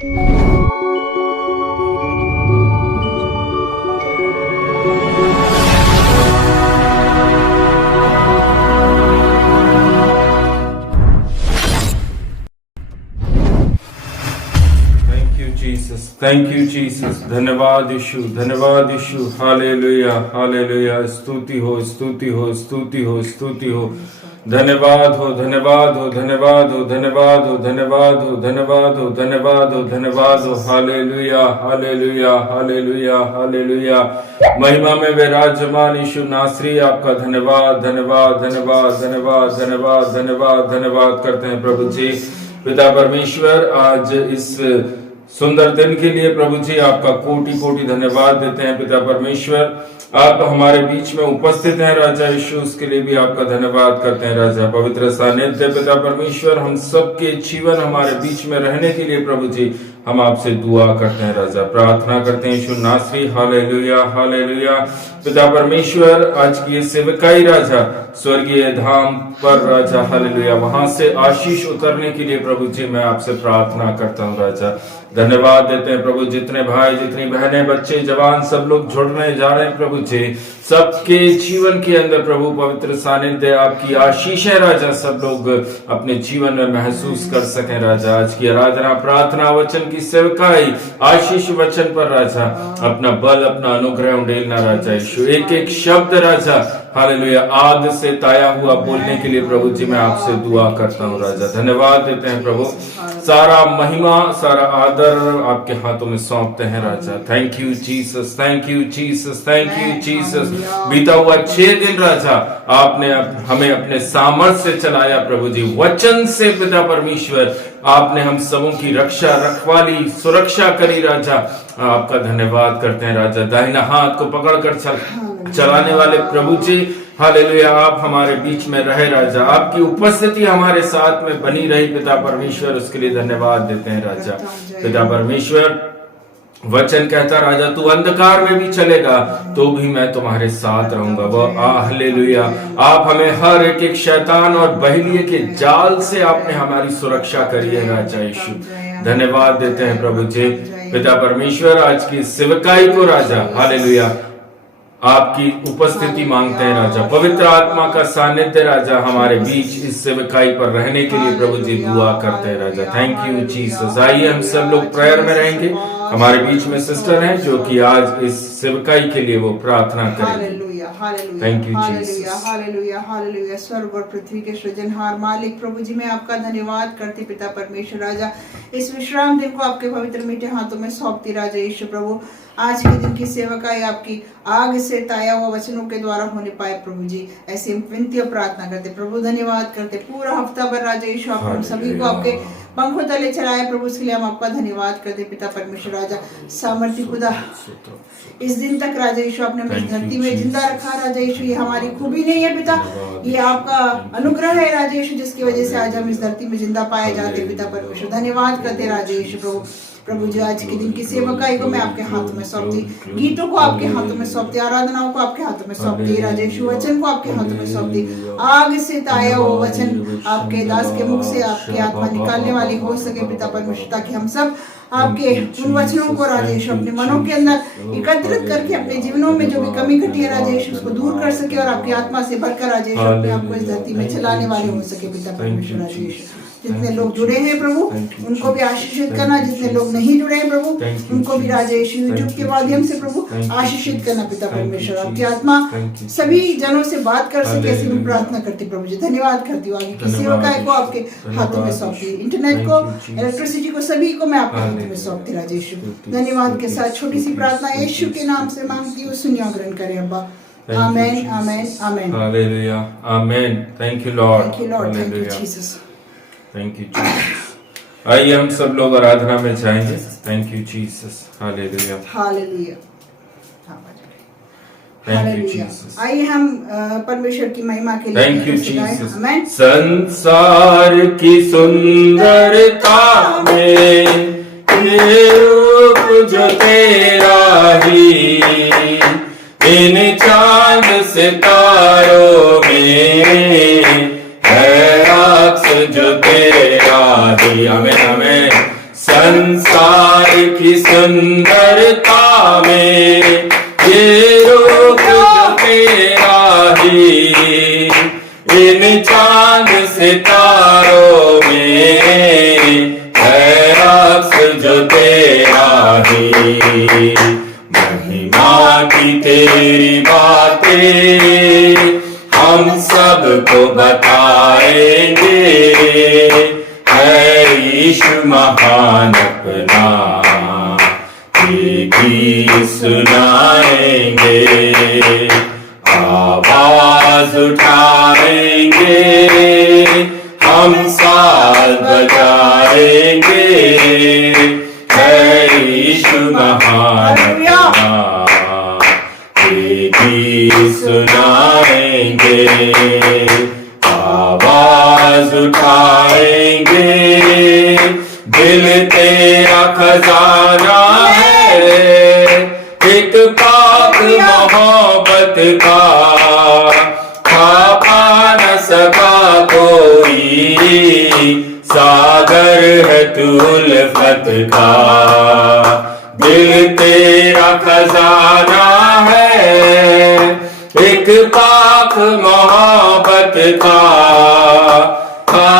Thank you Jesus, धन्यवाद यीशु, धन्यवाद यीशु। Hallelujah, hallelujah. स्तुति हो, स्तुति हो, स्तुति हो, स्तुति हो। धन्यवाद हो, धन्यवाद हो, धन्यवाद हो, धन्यवाद हो, धन्यवाद हो, धन्यवाद हो, धन्यवाद हो, धन्यवाद हो। हालेलुया, हालेलुया, हालेलुया, हालेलुया। महिमा में विराजमान यीशु नासरी, आपका धन्यवाद, धन्यवाद, धन्यवाद, धन्यवाद, धन्यवाद, धन्यवाद, धन्यवाद करते हैं प्रभु जी। पिता परमेश्वर, आज इस सुंदर दिन के लिए प्रभु जी आपका कोटि कोटि धन्यवाद देते हैं। पिता परमेश्वर, आप हमारे बीच में उपस्थित हैं राजा यीशु, उसके लिए भी आपका धन्यवाद करते हैं राजा। पवित्र सानिध्य पिता परमेश्वर, हम सबके जीवन हमारे बीच में रहने के लिए प्रभु जी हम आपसे दुआ करते हैं राजा, प्रार्थना करते हैं यीशु नासरी। Hallelujah, hallelujah. पिता परमेश्वर, आज की ये सेवकाई राजा स्वर्गीय धाम पर राजा, हालेलुया, वहां से आशीष उतरने के लिए प्रभु जी मैं आपसे प्रार्थना करता हूँ राजा। धन्यवाद देते हैं प्रभु, जितने भाई, जितनी बहनें, बच्चे, जवान सब लोग जुड़ने जा रहे हैं प्रभु जी, सबके जीवन के अंदर प्रभु पवित्र सानिध्य आपकी आशीष है राजा, सब लोग अपने जीवन में महसूस कर सकें राजा। आज की आराधना, प्रार्थना, वचन की सेवकाई, आशीष वचन पर राजा अपना बल, अपना अनुग्रह उंडेलना राजा यीशु। एक एक शब्द राजा, हालेलुया, आग से ताया हुआ बोलने के लिए प्रभु जी मैं आपसे दुआ करता हूँ राजा। धन्यवाद देते हैं प्रभु, सारा महिमा, सारा आदर आपके हाथों में सौंपते हैं राजा। Thank you Jesus, thank you Jesus, thank you Jesus. बीता हुआ 6 दिन राजा आपने हमें अपने सामर्थ्य से चलाया प्रभु जी, वचन से पिता परमेश्वर आपने हम सबों की रक्षा, रखवाली, सुरक्षा करी राजा। आपका धन्यवाद करते हैं राजा। दाहिना हाथ को पकड़कर चलाने वाले प्रभु जी, हालेलुया, आप हमारे बीच में रहे राजा, आपकी उपस्थिति हमारे साथ में बनी रही पिता परमेश्वर, उसके लिए धन्यवाद देते हैं राजा। पिता परमेश्वर, वचन कहता राजा, तू अंधकार में भी चलेगा तो भी मैं तुम्हारे साथ रहूंगा। वो हालेलुया, आप हमें हर एक एक शैतान और बहलिये के जाल से आपने हमारी सुरक्षा करी है राजा यीशु। धन्यवाद देते हैं प्रभु जी। पिता परमेश्वर, आज की सेवकाई को राजा, हालेलुया, आपकी उपस्थिति मांगते हैं राजा। पवित्र आत्मा का सानिध्य राजा हमारे बीच इस सेवकाई पर रहने के लिए प्रभु जी दुआ करते हैं राजा। Thank you Jesus. आइए हम सब लोग प्रेयर में रहेंगे। हमारे बीच में सिस्टर हैं जो कि आज इस सेवकाई के लिए वो प्रार्थना करेंगे। Thank you Jesus. हालेलुया, हालेलुया। स्वर्ग और पृथ्वी के सृजनहार मालिक प्रभु जी, मैं आपका धन्यवाद करती पिता परमेश्वर राजा, इस विश्राम दिन को आपके पवित्र मीठे हाथों में सौंपती राजा यीशु प्रभु। आज के दिन की सेवकाई आपकी आग से ताया हुआ वचनों के द्वारा होने पाए प्रभु जी, ऐसे विनती और प्रार्थना करते प्रभु। धन्यवाद करते पूरा हफ्ता भर राजा यीशु आप हम सभी को आपके पंखों तले चलाए प्रभु, इसके लिए हम आपका धन्यवाद करते पिता परमेश्वर राजा। सामर्थ्य खुदा, इस दिन तक राजा यीशु आपने हमें धरती में जिंदा रखा राजा यीशु, ये हमारी खूबी नहीं है पिता, ये आपका अनुग्रह है राजा यीशु, जिसकी वजह से आज हम इस धरती में जिंदा पाए जाते पिता परमेश्वर। धन्यवाद करते राजा यीशु प्रभु। प्रभु जी, आज के दिन की सेवकाई को मैं आपके हाथों में सौंपती, गीतों को आपके हाथों में सौंपती, आराधनाओं को आपके हाथों में सौंपती राजा यीशु, वचन को आपके हाथों में सौंपती। आग से ताया वो वचन आपके दास के मुख से आपकी आत्मा निकालने वाली हो सके पिता परमेश्वर, ताकि हम सब आपके उन वचनों को राजा यीशु अपने मनों के अंदर एकत्रित करके अपने जीवनों में जो भी कमी घटी है राजा यीशु उसको दूर कर सके, और आपकी आत्मा से भरकर राजा यीशु अपने आपको इस धरती में चलाने वाले हो सके पिता परमेश्वर राजा यीशु। जितने लोग जुड़े हैं प्रभु उनको भी आशीषित करना, जितने लोग नहीं जुड़े हैं प्रभु उनको भी राजा यीशु यूट्यूब के माध्यम से प्रभु आशीषित करना पिता परमेश्वर। आपकी आत्मा सभी जनों से बात कर सके, ऐसी मैं प्रार्थना करती प्रभु जी। धन्यवाद करती हूँ। आगे की सेवकाई को आपके हाथों में सौंपती, इंटरनेट को, इलेक्ट्रिसिटी को, सभी को मैं आपके हाथों में सौंपती राजा यीशु। धन्यवाद के साथ छोटी सी प्रार्थना यीशु के नाम से मांगती हूँ, सुनिया ग्रहण करें अब्बा। आमेन, आमेन, आमेन। हालेलुया, आमेन। Thank you Lord, thank you Lord, thank you Jesus, thank you Jesus. आइए हम सब लोग आराधना में जाएंगे। Thank you Jesus. हालेलुया, हालेलुया, थैंक यू जीसस। आइए हम परमेश्वर की महिमा के लिए थैंक यू जीसस। संसार की सुंदरता में ये रूप जो तेरा ही, इन चांद सितारों में है अक्स जो तेरा ही। आमीन, आमीन। संसार की सुंदरता में ये रूप जो तेरा ही, इन चांद सितारों में है अक्स जो तेरा ही। महिमा की तेरी बातें हम सबको बताएंगे, है यीशु महान अपना ये गीत सुनाएंगे। आवाज उठाएंगे, हम साथ बजाएंगे, है यीशु महान अपना ये गीत सुनाएंगे। आवाज उठाएंगे, दिल तेरा खजाना है, एक पाक मोहब्बत का, खा न सका कोई, सागर है तू उल्फत का। दिल तेरा खजाना है, एक पाक मोहब्बत का, खा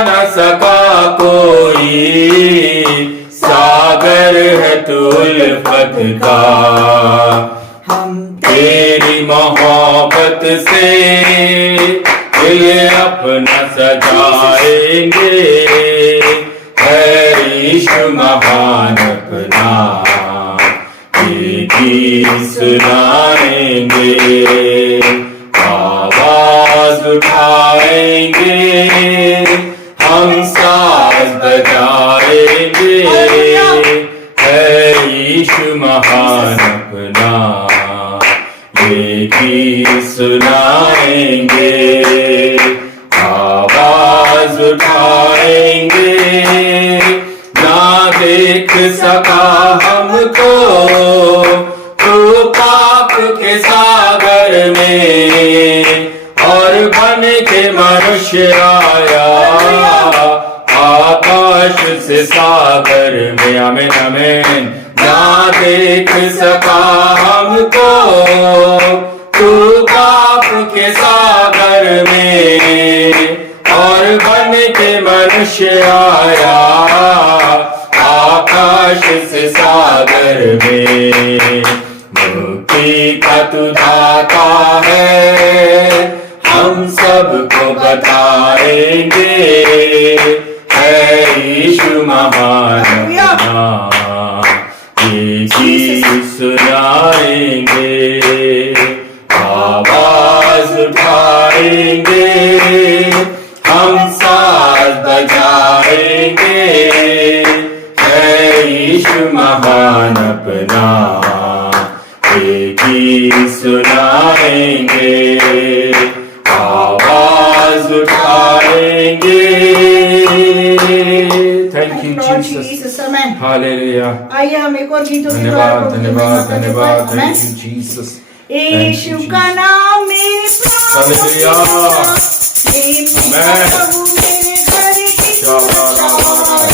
न सका कोई, सागर है तू उल्फत का। हम तेरी मोहब्बत से दिल अपना सजाएंगे, है यीशु महान अपना ये गीत सुनाएंगे। आवाज उठाएंगे, हम साथ बजाएंगे, है यीशु महान अपना ये गीत सुनाएंगे। आवाज उठाएंगे, ना देख सका हमको तू पाप के सागर में, और बन के मनुष्य आया आकाश से सागर में। आमीन आमीन। ना देख सका हमको तू पाप के सागर में, और बन के मनुष्य आया आकाश से सागर में। मुक्ति का तू दाता है, हम सबको बताएंगे, है यीशु महान अपना ये गीत सुनाएंगे। आवाज उठाएंगे, हम साथ बजाएंगे, है यीशु महान अपना ये गीत सुनाएंगे। आवाज उठाएंगे। Thank you Jesus, hallelujah. आइए हम एक और गीतों के धन्यवाद द्वारा धन्यवाद धन्यवाद। Thank you Jesus. यीशु का नाम मेरे प्राण हालेलुया। प्रभु मेरे घर की सुरक्षा।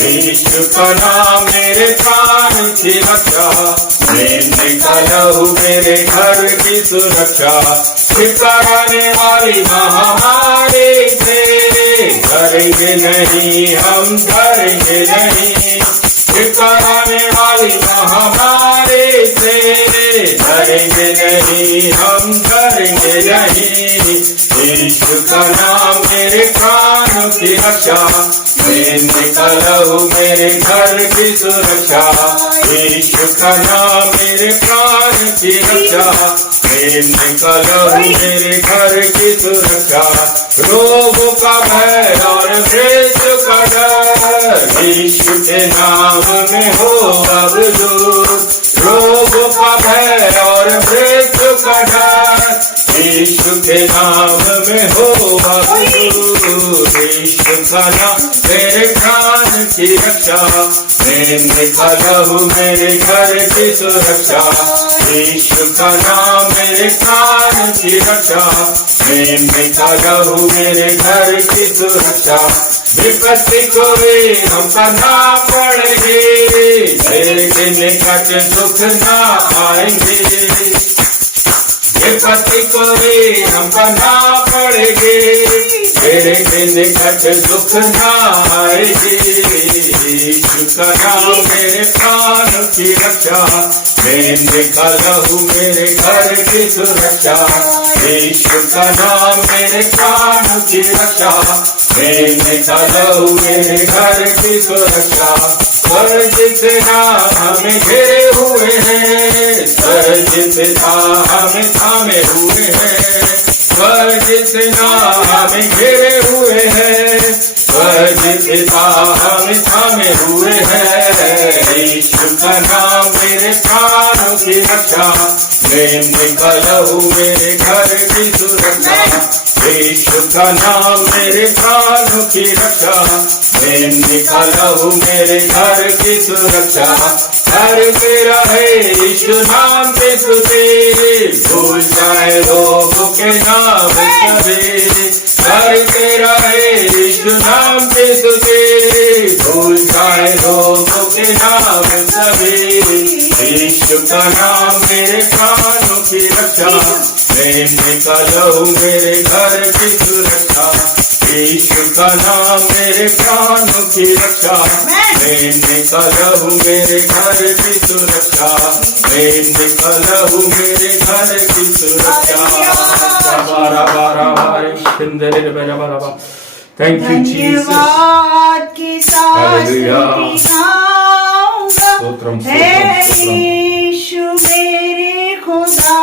यीशु का नाम मेरे प्राण की रक्षा, का लहू मेरे घर की सुरक्षा। छिपाने वाली महामारी से डरेंगे नहीं, हम डरेंगे नहीं। छिपाने वाली महामारी से डरेंगे नहीं, हम डरेंगे नहीं। यीशु का नाम मेरे प्राणों की रक्षा, का लहू मेरे घर की सुरक्षा। यीशु का नाम मेरे प्राण की रक्षा, का लहू मेरे घर की सुरक्षा। रोगों का भय और मृत्यु का डर, यीशु के नाम में हो अब दूर। रोगों का भय और मृत्यु का डर, यीशु के नाम में हो अब दूर। यीशु का नाम मेरे प्राण की रक्षा, का लहू मेरे घर की सुरक्षा। यीशु का नाम मेरे प्राण की रक्षा, का लहू मेरे घर की सुरक्षा। विपत्ति को भी हम करना पड़ेंगे, तेरे निकट दुख ना आएंगे। विपत्ति को भी हम करना पड़ेंगे, तेरे निकट दुख ना आएंगे। यीशु का नाम मेरे प्राण की रक्षा, मैं निकालूं मेरे घर की सुरक्षा। यीशु का नाम मेरे प्राण की रक्षा, मैं निकालूं मेरे घर की सुरक्षा। स्वर्ग से हमें घेरे हुए हैं, स्वर्ग से हमें थामे हुए हैं, स्वर्ग से हमें घेरे हुए हैं, स्वर्ग से हमें थामे हुए हैं। यीशु का नाम मेरे प्राणों की रक्षा, मैं निकालूं मेरे घर की सुरक्षा। यीशु का नाम मेरे प्राणों की रक्षा, मैं निकालूं मेरे घर की सुरक्षा। हर तेरा है यीशु नाम पे स्तुति, भूल जाए लोगों के नाम सभी। हर तेरा है यीशु नाम पे स्तुति, भूल जाए लोगों के नाम सभी। यीशु का नाम मेरे प्राणों की रक्षा, मैं निकालूं मेरे घर की सुरक्षा। यीशु का नाम मेरे प्राणों की रक्षा, मैं निकालूं मेरे घर की सुरक्षा, मैं निकालूं मेरे घर की सुरक्षा। थैंक यू जीसस, धन्यवाद की सांस गाऊंगा, हे यीशु मेरे खुदा।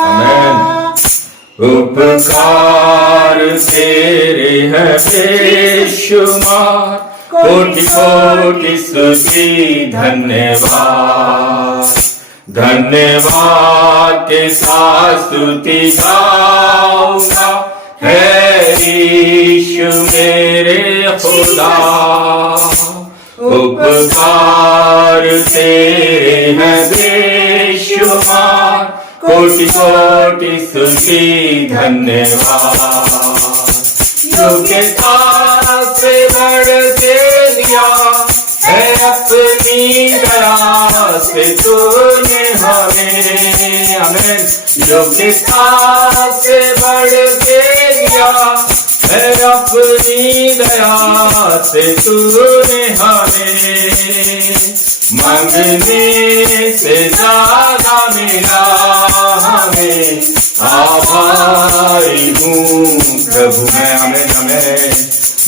उपकार तेरे है बेशुमार, कोटि कोटि स्तुति धन्यवाद। धन्यवाद के साथ स्तुति गाऊंगा, है यीशु मेरे खुदा। उपकार तेरे है बेशुमार, कोटि कोटि स्तुति धन्यवाद। योग्यता से बढ़ के दिया है अपनी दया से तूने हमें, आमीन। योग्यता से बढ़ के दिया है अपनी दया से तूने हमें। मांगने से ज्यादा मिला हमें, आभारी हूँ प्रभु मैं, हमें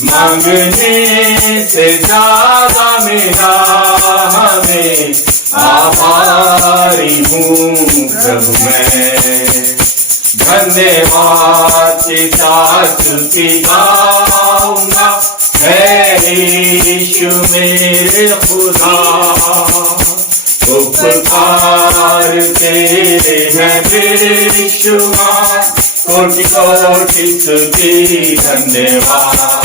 मांगने से ज्यादा मिला हमें, आभारी हूँ प्रभु मैं। धन्यवाद के साथ स्तुति गाऊंगा, है यीशु मेरे खुदा। उपकार तेरे हैं बेशुमार, कोटि कोटि स्तुति धन्यवाद।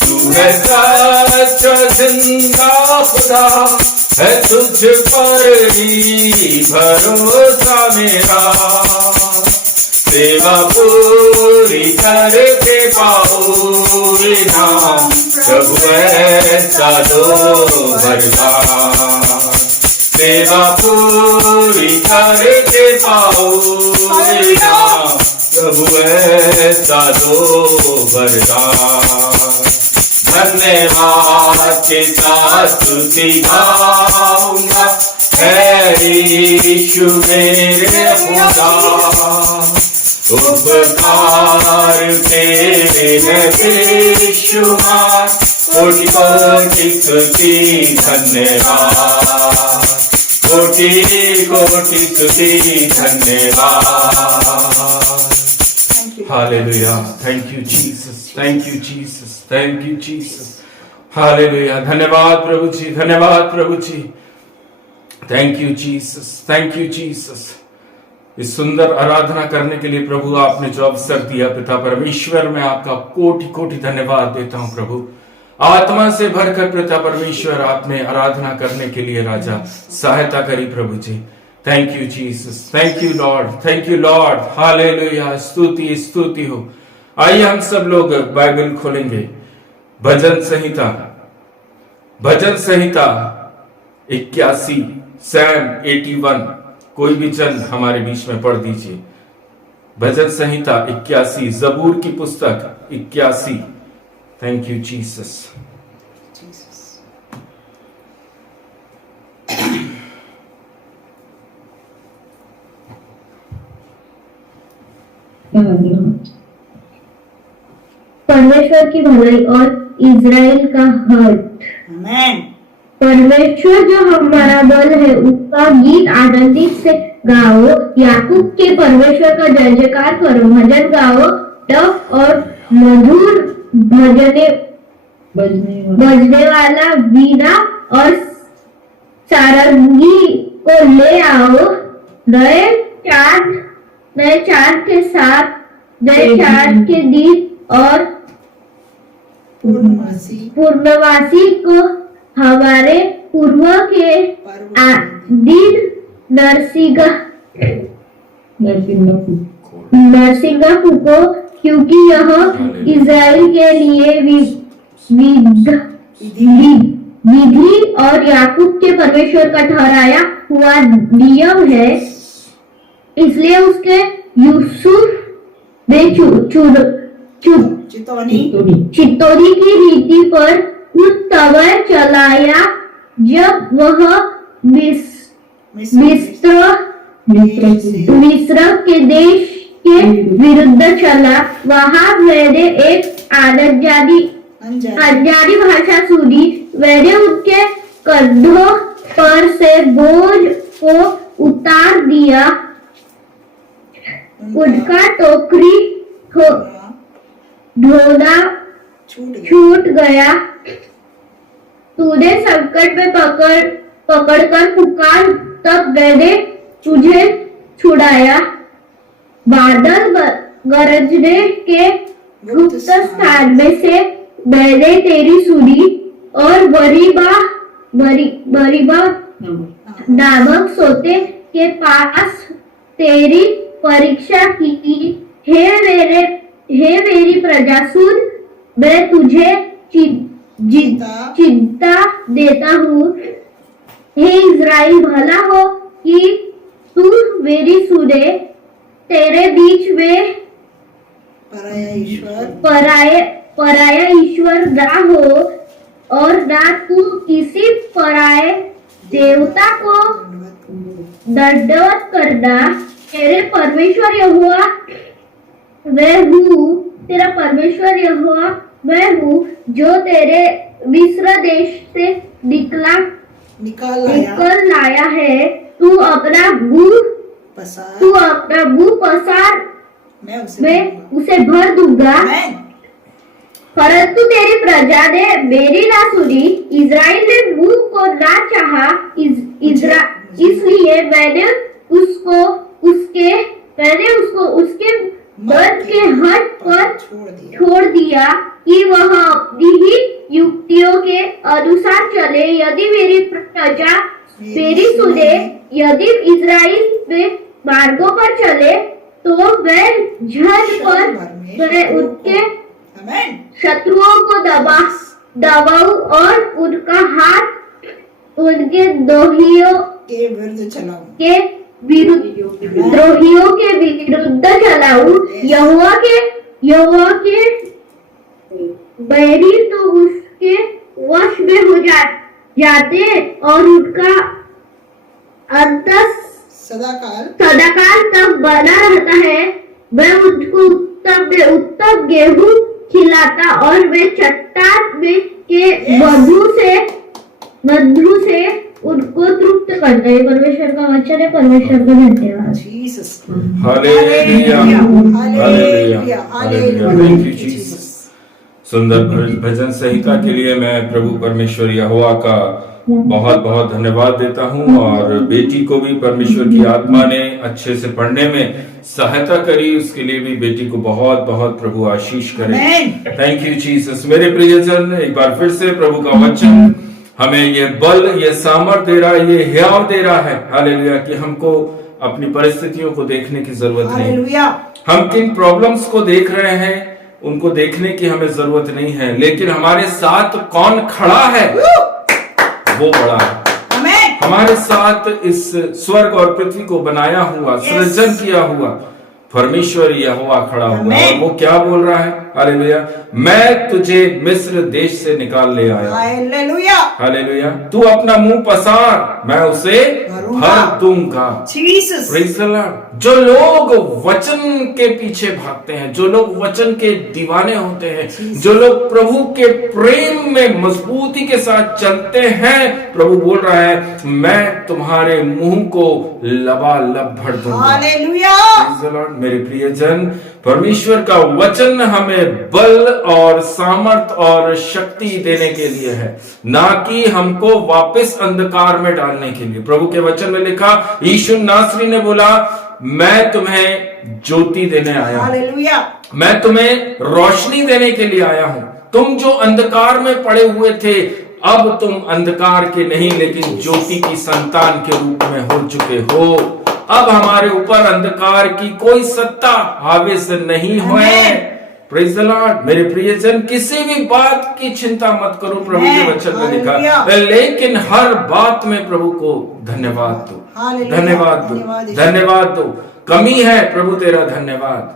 तू है सच्चा जिंदा खुदा, है तुझ पर ही भरोसा मेरा। सेवा पूरी करके पाऊँ इनाम, प्रभु ऐसा दो वरदान। सेवा पूरी करके पाऊँ इनाम, प्रभु ऐसा दो वरदान। धन्यवाद के साथ स्तुति गाऊंगा, है यीशु मेरे खुदा। उपकार तेरे हैं बेशुमार, कोटि कोटि स्तुति धन्यवाद। कोटि कोटि स्तुति धन्यवाद। हालेलुया। Thank you Jesus, thank you Jesus, thank you Jesus. हालेलुया। धन्यवाद प्रभु जी, धन्यवाद प्रभु जी। Thank you Jesus, thank you Jesus. इस सुंदर आराधना करने के लिए प्रभु आपने जो अवसर दिया पिता परमेश्वर, मैं आपका कोटि कोटि धन्यवाद देता हूं प्रभु। आत्मा से भरकर पिता परमेश्वर आप में आराधना करने के लिए राजा सहायता करी प्रभु जी। Thank you Jesus, thank you Lord, thank you Lord. हालेलुया, स्तुति स्तुति हो। आइए हम सब लोग बाइबल खोलेंगे, भजन संहिता 81 सैम 81। कोई भी जन हमारे बीच में पढ़ दीजिए। भजन संहिता 81, जबूर की पुस्तक 81। Thank you Jesus. परमेश्वर की भलाई और इज़राइल का हट। आमेन। परमेश्वर जो हमारा बल है उसका गीत आनंदित से गाओ। याकूब के परमेश्वर का जय जयकार करो। भजन गाओ, टफ और मधुर बजने वाला वीणा और सारंगी को ले आओ। नए चाँद के साथ नए चाँद के दीप और पूर्णवासी को हमारे पूर्व के दिन नरसिंगा फूको, क्योंकि यह इज़राइल के लिए विधि और याकूब के परमेश्वर का ठहराया हुआ नियम है। इसलिए उसके यूसुफ ने चितौनी की रीति पर उस समय चलाया जब वह मिस्र के देश के विरुद्ध चला। वहां मैंने एक अनजानी भाषा सुनी। मैंने उनके कंधों पर से बोझ को उतार दिया। उनका टोकरी ढोना छूट गया। तूने संकट में पकड़कर पुकार, तब मैंने तुझे छुड़ाया। बादल गरजने के गुप्त स्थान में से मैंने तेरी सुनी और मरीबा नामक सोते के पास तेरी परीक्षा की। हे मेरी प्रजा सुन, मैं तुझे चिंता देता हूँ। हे इज़राइल, भला हो कि तू मेरी सुने। तेरे बीच में पराया ईश्वर ना हो और ना तू किसी पराये देवता को दंडवत करना। तेरे परमेश्वर यहोवा मैं हूँ, तेरा परमेश्वर यहोवा मैं हूँ, जो तेरे मिस्र देश से निकल लाया है। तू अपना मुंह पसार, मैं उसे भर दूंगा। परंतु तेरी प्रजा ने मेरी ना सुनी, इज़राइल ने मुंह को ना चाहा। इसलिए मैंने उसको उसके मन के हट पर छोड़ दिया कि वह अपनी ही युक्तियों के अनुसार चले। यदि मेरी प्रजा मेरी सुने, यदि इज़राइल में मार्गों पर चले, तो मैं उनके शत्रुओं को दबाऊं और उनका हाथ उनके द्रोहियों के विरुद्ध चलाऊं। यहोवा के बैरी तो उसके वश में हो जाते और उनका अंत सदाकाल तक बना रहता है। मैं उनको उत्तम गेहूं खिलाता और वे चट्टान में के मधु से उनको तृप्त करता है। परमेश्वर का वचन है। परमेश्वर को धन्यवाद। हालेलुया, हालेलुया, हालेलुया। Thank you Jesus. सुंदर भजन संहिता के लिए मैं प्रभु परमेश्वर यहोवा का बहुत बहुत धन्यवाद देता हूँ। और बेटी को भी परमेश्वर की आत्मा ने अच्छे से पढ़ने में सहायता करी, उसके लिए भी बेटी को बहुत बहुत प्रभु आशीष करे। Thank you Jesus. मेरे प्रियजन, एक बार फिर से प्रभु का वचन हमें ये बल, ये सामर्थ दे रहा है, ये हियाव दे रहा है, हालेलुया, कि हमको अपनी परिस्थितियों को देखने की जरूरत नहीं। हम किन प्रॉब्लम्स को देख रहे हैं उनको देखने की हमें जरूरत नहीं है, लेकिन हमारे साथ कौन खड़ा है वो बड़ा है। हमारे साथ इस स्वर्ग और पृथ्वी को बनाया हुआ, सृजन किया हुआ परमेश्वर यहोवा खड़ा हुआ है। और वो क्या बोल रहा है? हालेलुया, मैं तुझे मिस्र देश से निकाल ले आया। Hallelujah, hallelujah. तू अपना मुंह पसार, मैं उसे भर दूंगा। Praise the Lord. जो लोग वचन के पीछे भागते हैं, जो लोग वचन के दीवाने होते हैं, जो लोग प्रभु के प्रेम में मजबूती के साथ चलते हैं, प्रभु बोल रहा है मैं तुम्हारे मुंह को लबालब भर दूंगा। Hallelujah, praise the Lord. मेरे प्रियजन, परमेश्वर का वचन हमें बल और सामर्थ और शक्ति देने के लिए है, ना कि हमको वापस अंधकार में डालने के लिए। प्रभु के वचन में लिखा, यीशु नासरी ने बोला मैं तुम्हें ज्योति देने आया हूं, मैं तुम्हें रोशनी देने के लिए आया हूं। तुम जो अंधकार में पड़े हुए थे, अब तुम अंधकार के नहीं लेकिन ज्योति की संतान के रूप में हो चुके हो। अब हमारे ऊपर अंधकार की कोई सत्ता हाविस नहीं हुए। Praise the Lord. मेरे प्रियजन, किसी भी बात की चिंता मत करो, प्रभु के वचन में लिखा, लेकिन हर बात में प्रभु को धन्यवाद दो, धन्यवाद दो, धन्यवाद दो। कमी है, प्रभु तेरा धन्यवाद।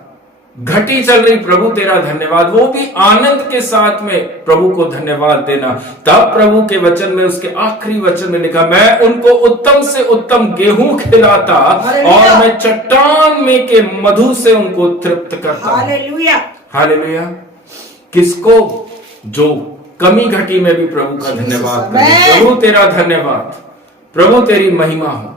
घटी चल रही, प्रभु तेरा धन्यवाद। वो भी आनंद के साथ में प्रभु को धन्यवाद देना। तब प्रभु के वचन में, उसके आखिरी वचन में लिखा, मैं उनको उत्तम से उत्तम गेहूं खिलाता और मैं चट्टान में के मधु से उनको तृप्त करता। Hallelujah, hallelujah. किसको? जो कमी घटी में भी प्रभु का धन्यवाद करे। प्रभु तेरा धन्यवाद, प्रभु तेरी महिमा हो।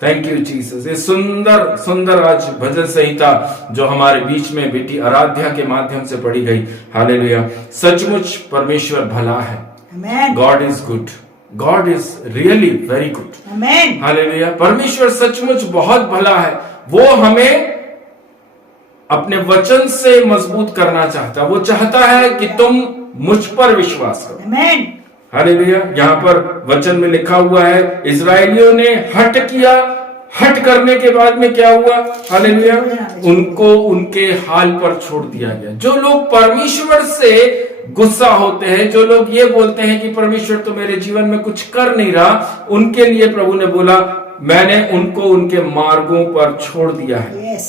Thank you Jesus. ये सुंदर सुंदर आज भजन संहिता जो हमारे बीच में बेटी आराध्या के माध्यम से पढ़ी गई, हालेलुया। सचमुच परमेश्वर भला है। God is good, God is really very good. Hallelujah. परमेश्वर सचमुच बहुत भला है। वो हमें अपने वचन से मजबूत करना चाहता है। वो चाहता है कि तुम मुझ पर विश्वास करो। हालेलुया। यहाँ पर वचन में लिखा हुआ है, इजरायलियों ने हट किया, हट करने के बाद में क्या हुआ? हालेलुया, उनको उनके हाल पर छोड़ दिया गया। जो लोग परमेश्वर से गुस्सा होते हैं, जो लोग ये बोलते हैं कि परमेश्वर तो मेरे जीवन में कुछ कर नहीं रहा, उनके लिए प्रभु ने बोला मैंने उनको उनके मार्गों पर छोड़ दिया है।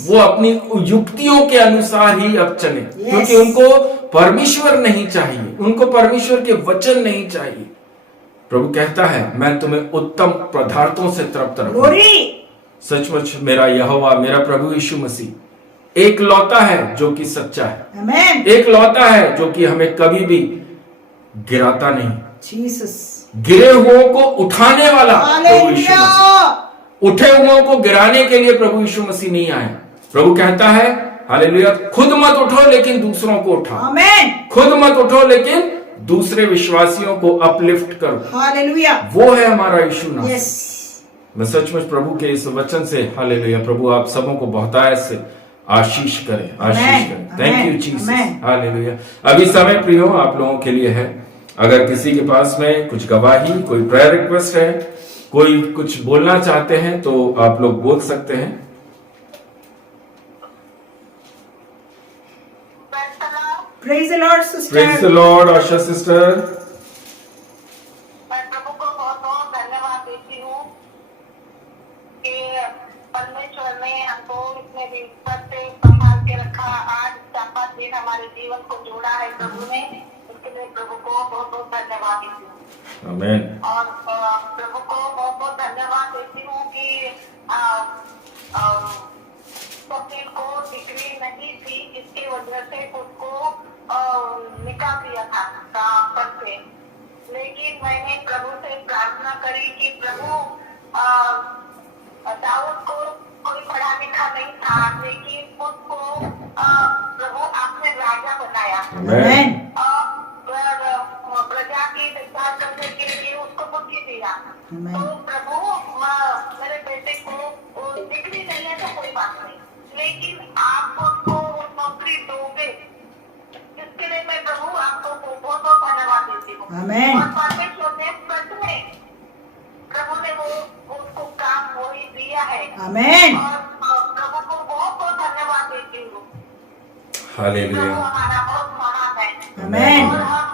वो अपनी युक्तियों के अनुसार ही अब चले, क्योंकि उनको परमेश्वर नहीं चाहिए, उनको परमेश्वर के वचन नहीं चाहिए। प्रभु कहता है मैं तुम्हें उत्तम पदार्थों से तृप्त रखूंगा। सचमुच मेरा यहोवा, मेरा प्रभु यीशु मसीह एक लौता है जो कि सच्चा है, एक लौता है जो कि हमें कभी भी गिराता नहीं। गिरे हुओं को उठाने वाला प्रभु यीशु मसीह। उठे हुओं को गिराने के लिए प्रभु यीशु मसीह नहीं आए। प्रभु कहता है हालेलुया, खुद मत उठो लेकिन दूसरों को उठाओ। आमीन। खुद मत उठो लेकिन दूसरे विश्वासियों को अपलिफ्ट करो। हालेलुया। वो है हमारा यीशु नासरी। मैं सचमुच प्रभु के इस वचन से, हालेलुया, प्रभु आप सबों को बहुतायत से आशीष करें, आशीष करें। Thank you Jesus. हालेलुया। अभी समय प्रियो आप लोगों के लिए है। अगर किसी के पास में कुछ गवाही, कोई प्रेयर रिक्वेस्ट है, कोई कुछ बोलना चाहते हैं तो आप लोग बोल सकते हैं। Praise the Lord, sister. Praise the Lord, Asha sister. मैं प्रभु को बहुत बहुत धन्यवाद देती हूँ कि परमेश्वर ने हमको इतने दिन से संभाल के रखा। आज 4-5 दिन हमारे जीवन को जोड़ा है प्रभु ने, इसके लिए प्रभु को बहुत बहुत धन्यवाद देती हूँ। आमीन। और प्रभु को बहुत बहुत धन्यवाद देती हूँ कि वकील को डिग्री नहीं थी, इसकी वजह से उसको निकाल दिया था काम पर से। लेकिन मैंने प्रभु से प्रार्थना करी कि प्रभु दाऊद को कोई पढ़ा लिखा नहीं था, लेकिन उसको प्रभु आपने राजा बनाया। प्रजा की देखभाल करने के लिए उसको आमेन। तो प्रभु मेरे बेटे को डिग्री नहीं है तो कोई बात नहीं, लेकिन आप उसको वो नौकरी दोगे, जिसके लिए मैं प्रभु आपको बहुत बहुत धन्यवाद देती हूँ। आमेन। और परमेश्वर ने सच में प्रभु ने वो उसको काम वही दिया है। आमेन। और प्रभु को बहुत बहुत धन्यवाद देती हूँ। हालेलुया। प्रभु हमारा बहुत महान है। आमेन। और हम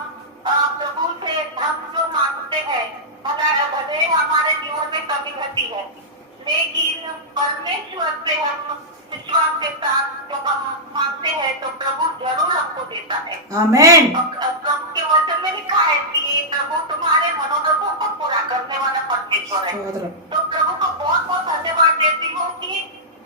प्रभु से हम जो मांगते हैं, भले हमारे जीवन में कमी घटी है, लेकिन परमेश्वर से हम विश्वास के साथ जब हम मांगते हैं तो प्रभु जरूर हमको देता है। आमेन। प्रभु के वचन में लिखा है कि प्रभु तुम्हारे मनोरथों को पूरा करने वाला परमेश्वर है। तो प्रभु को बहुत बहुत धन्यवाद देती हूँ कि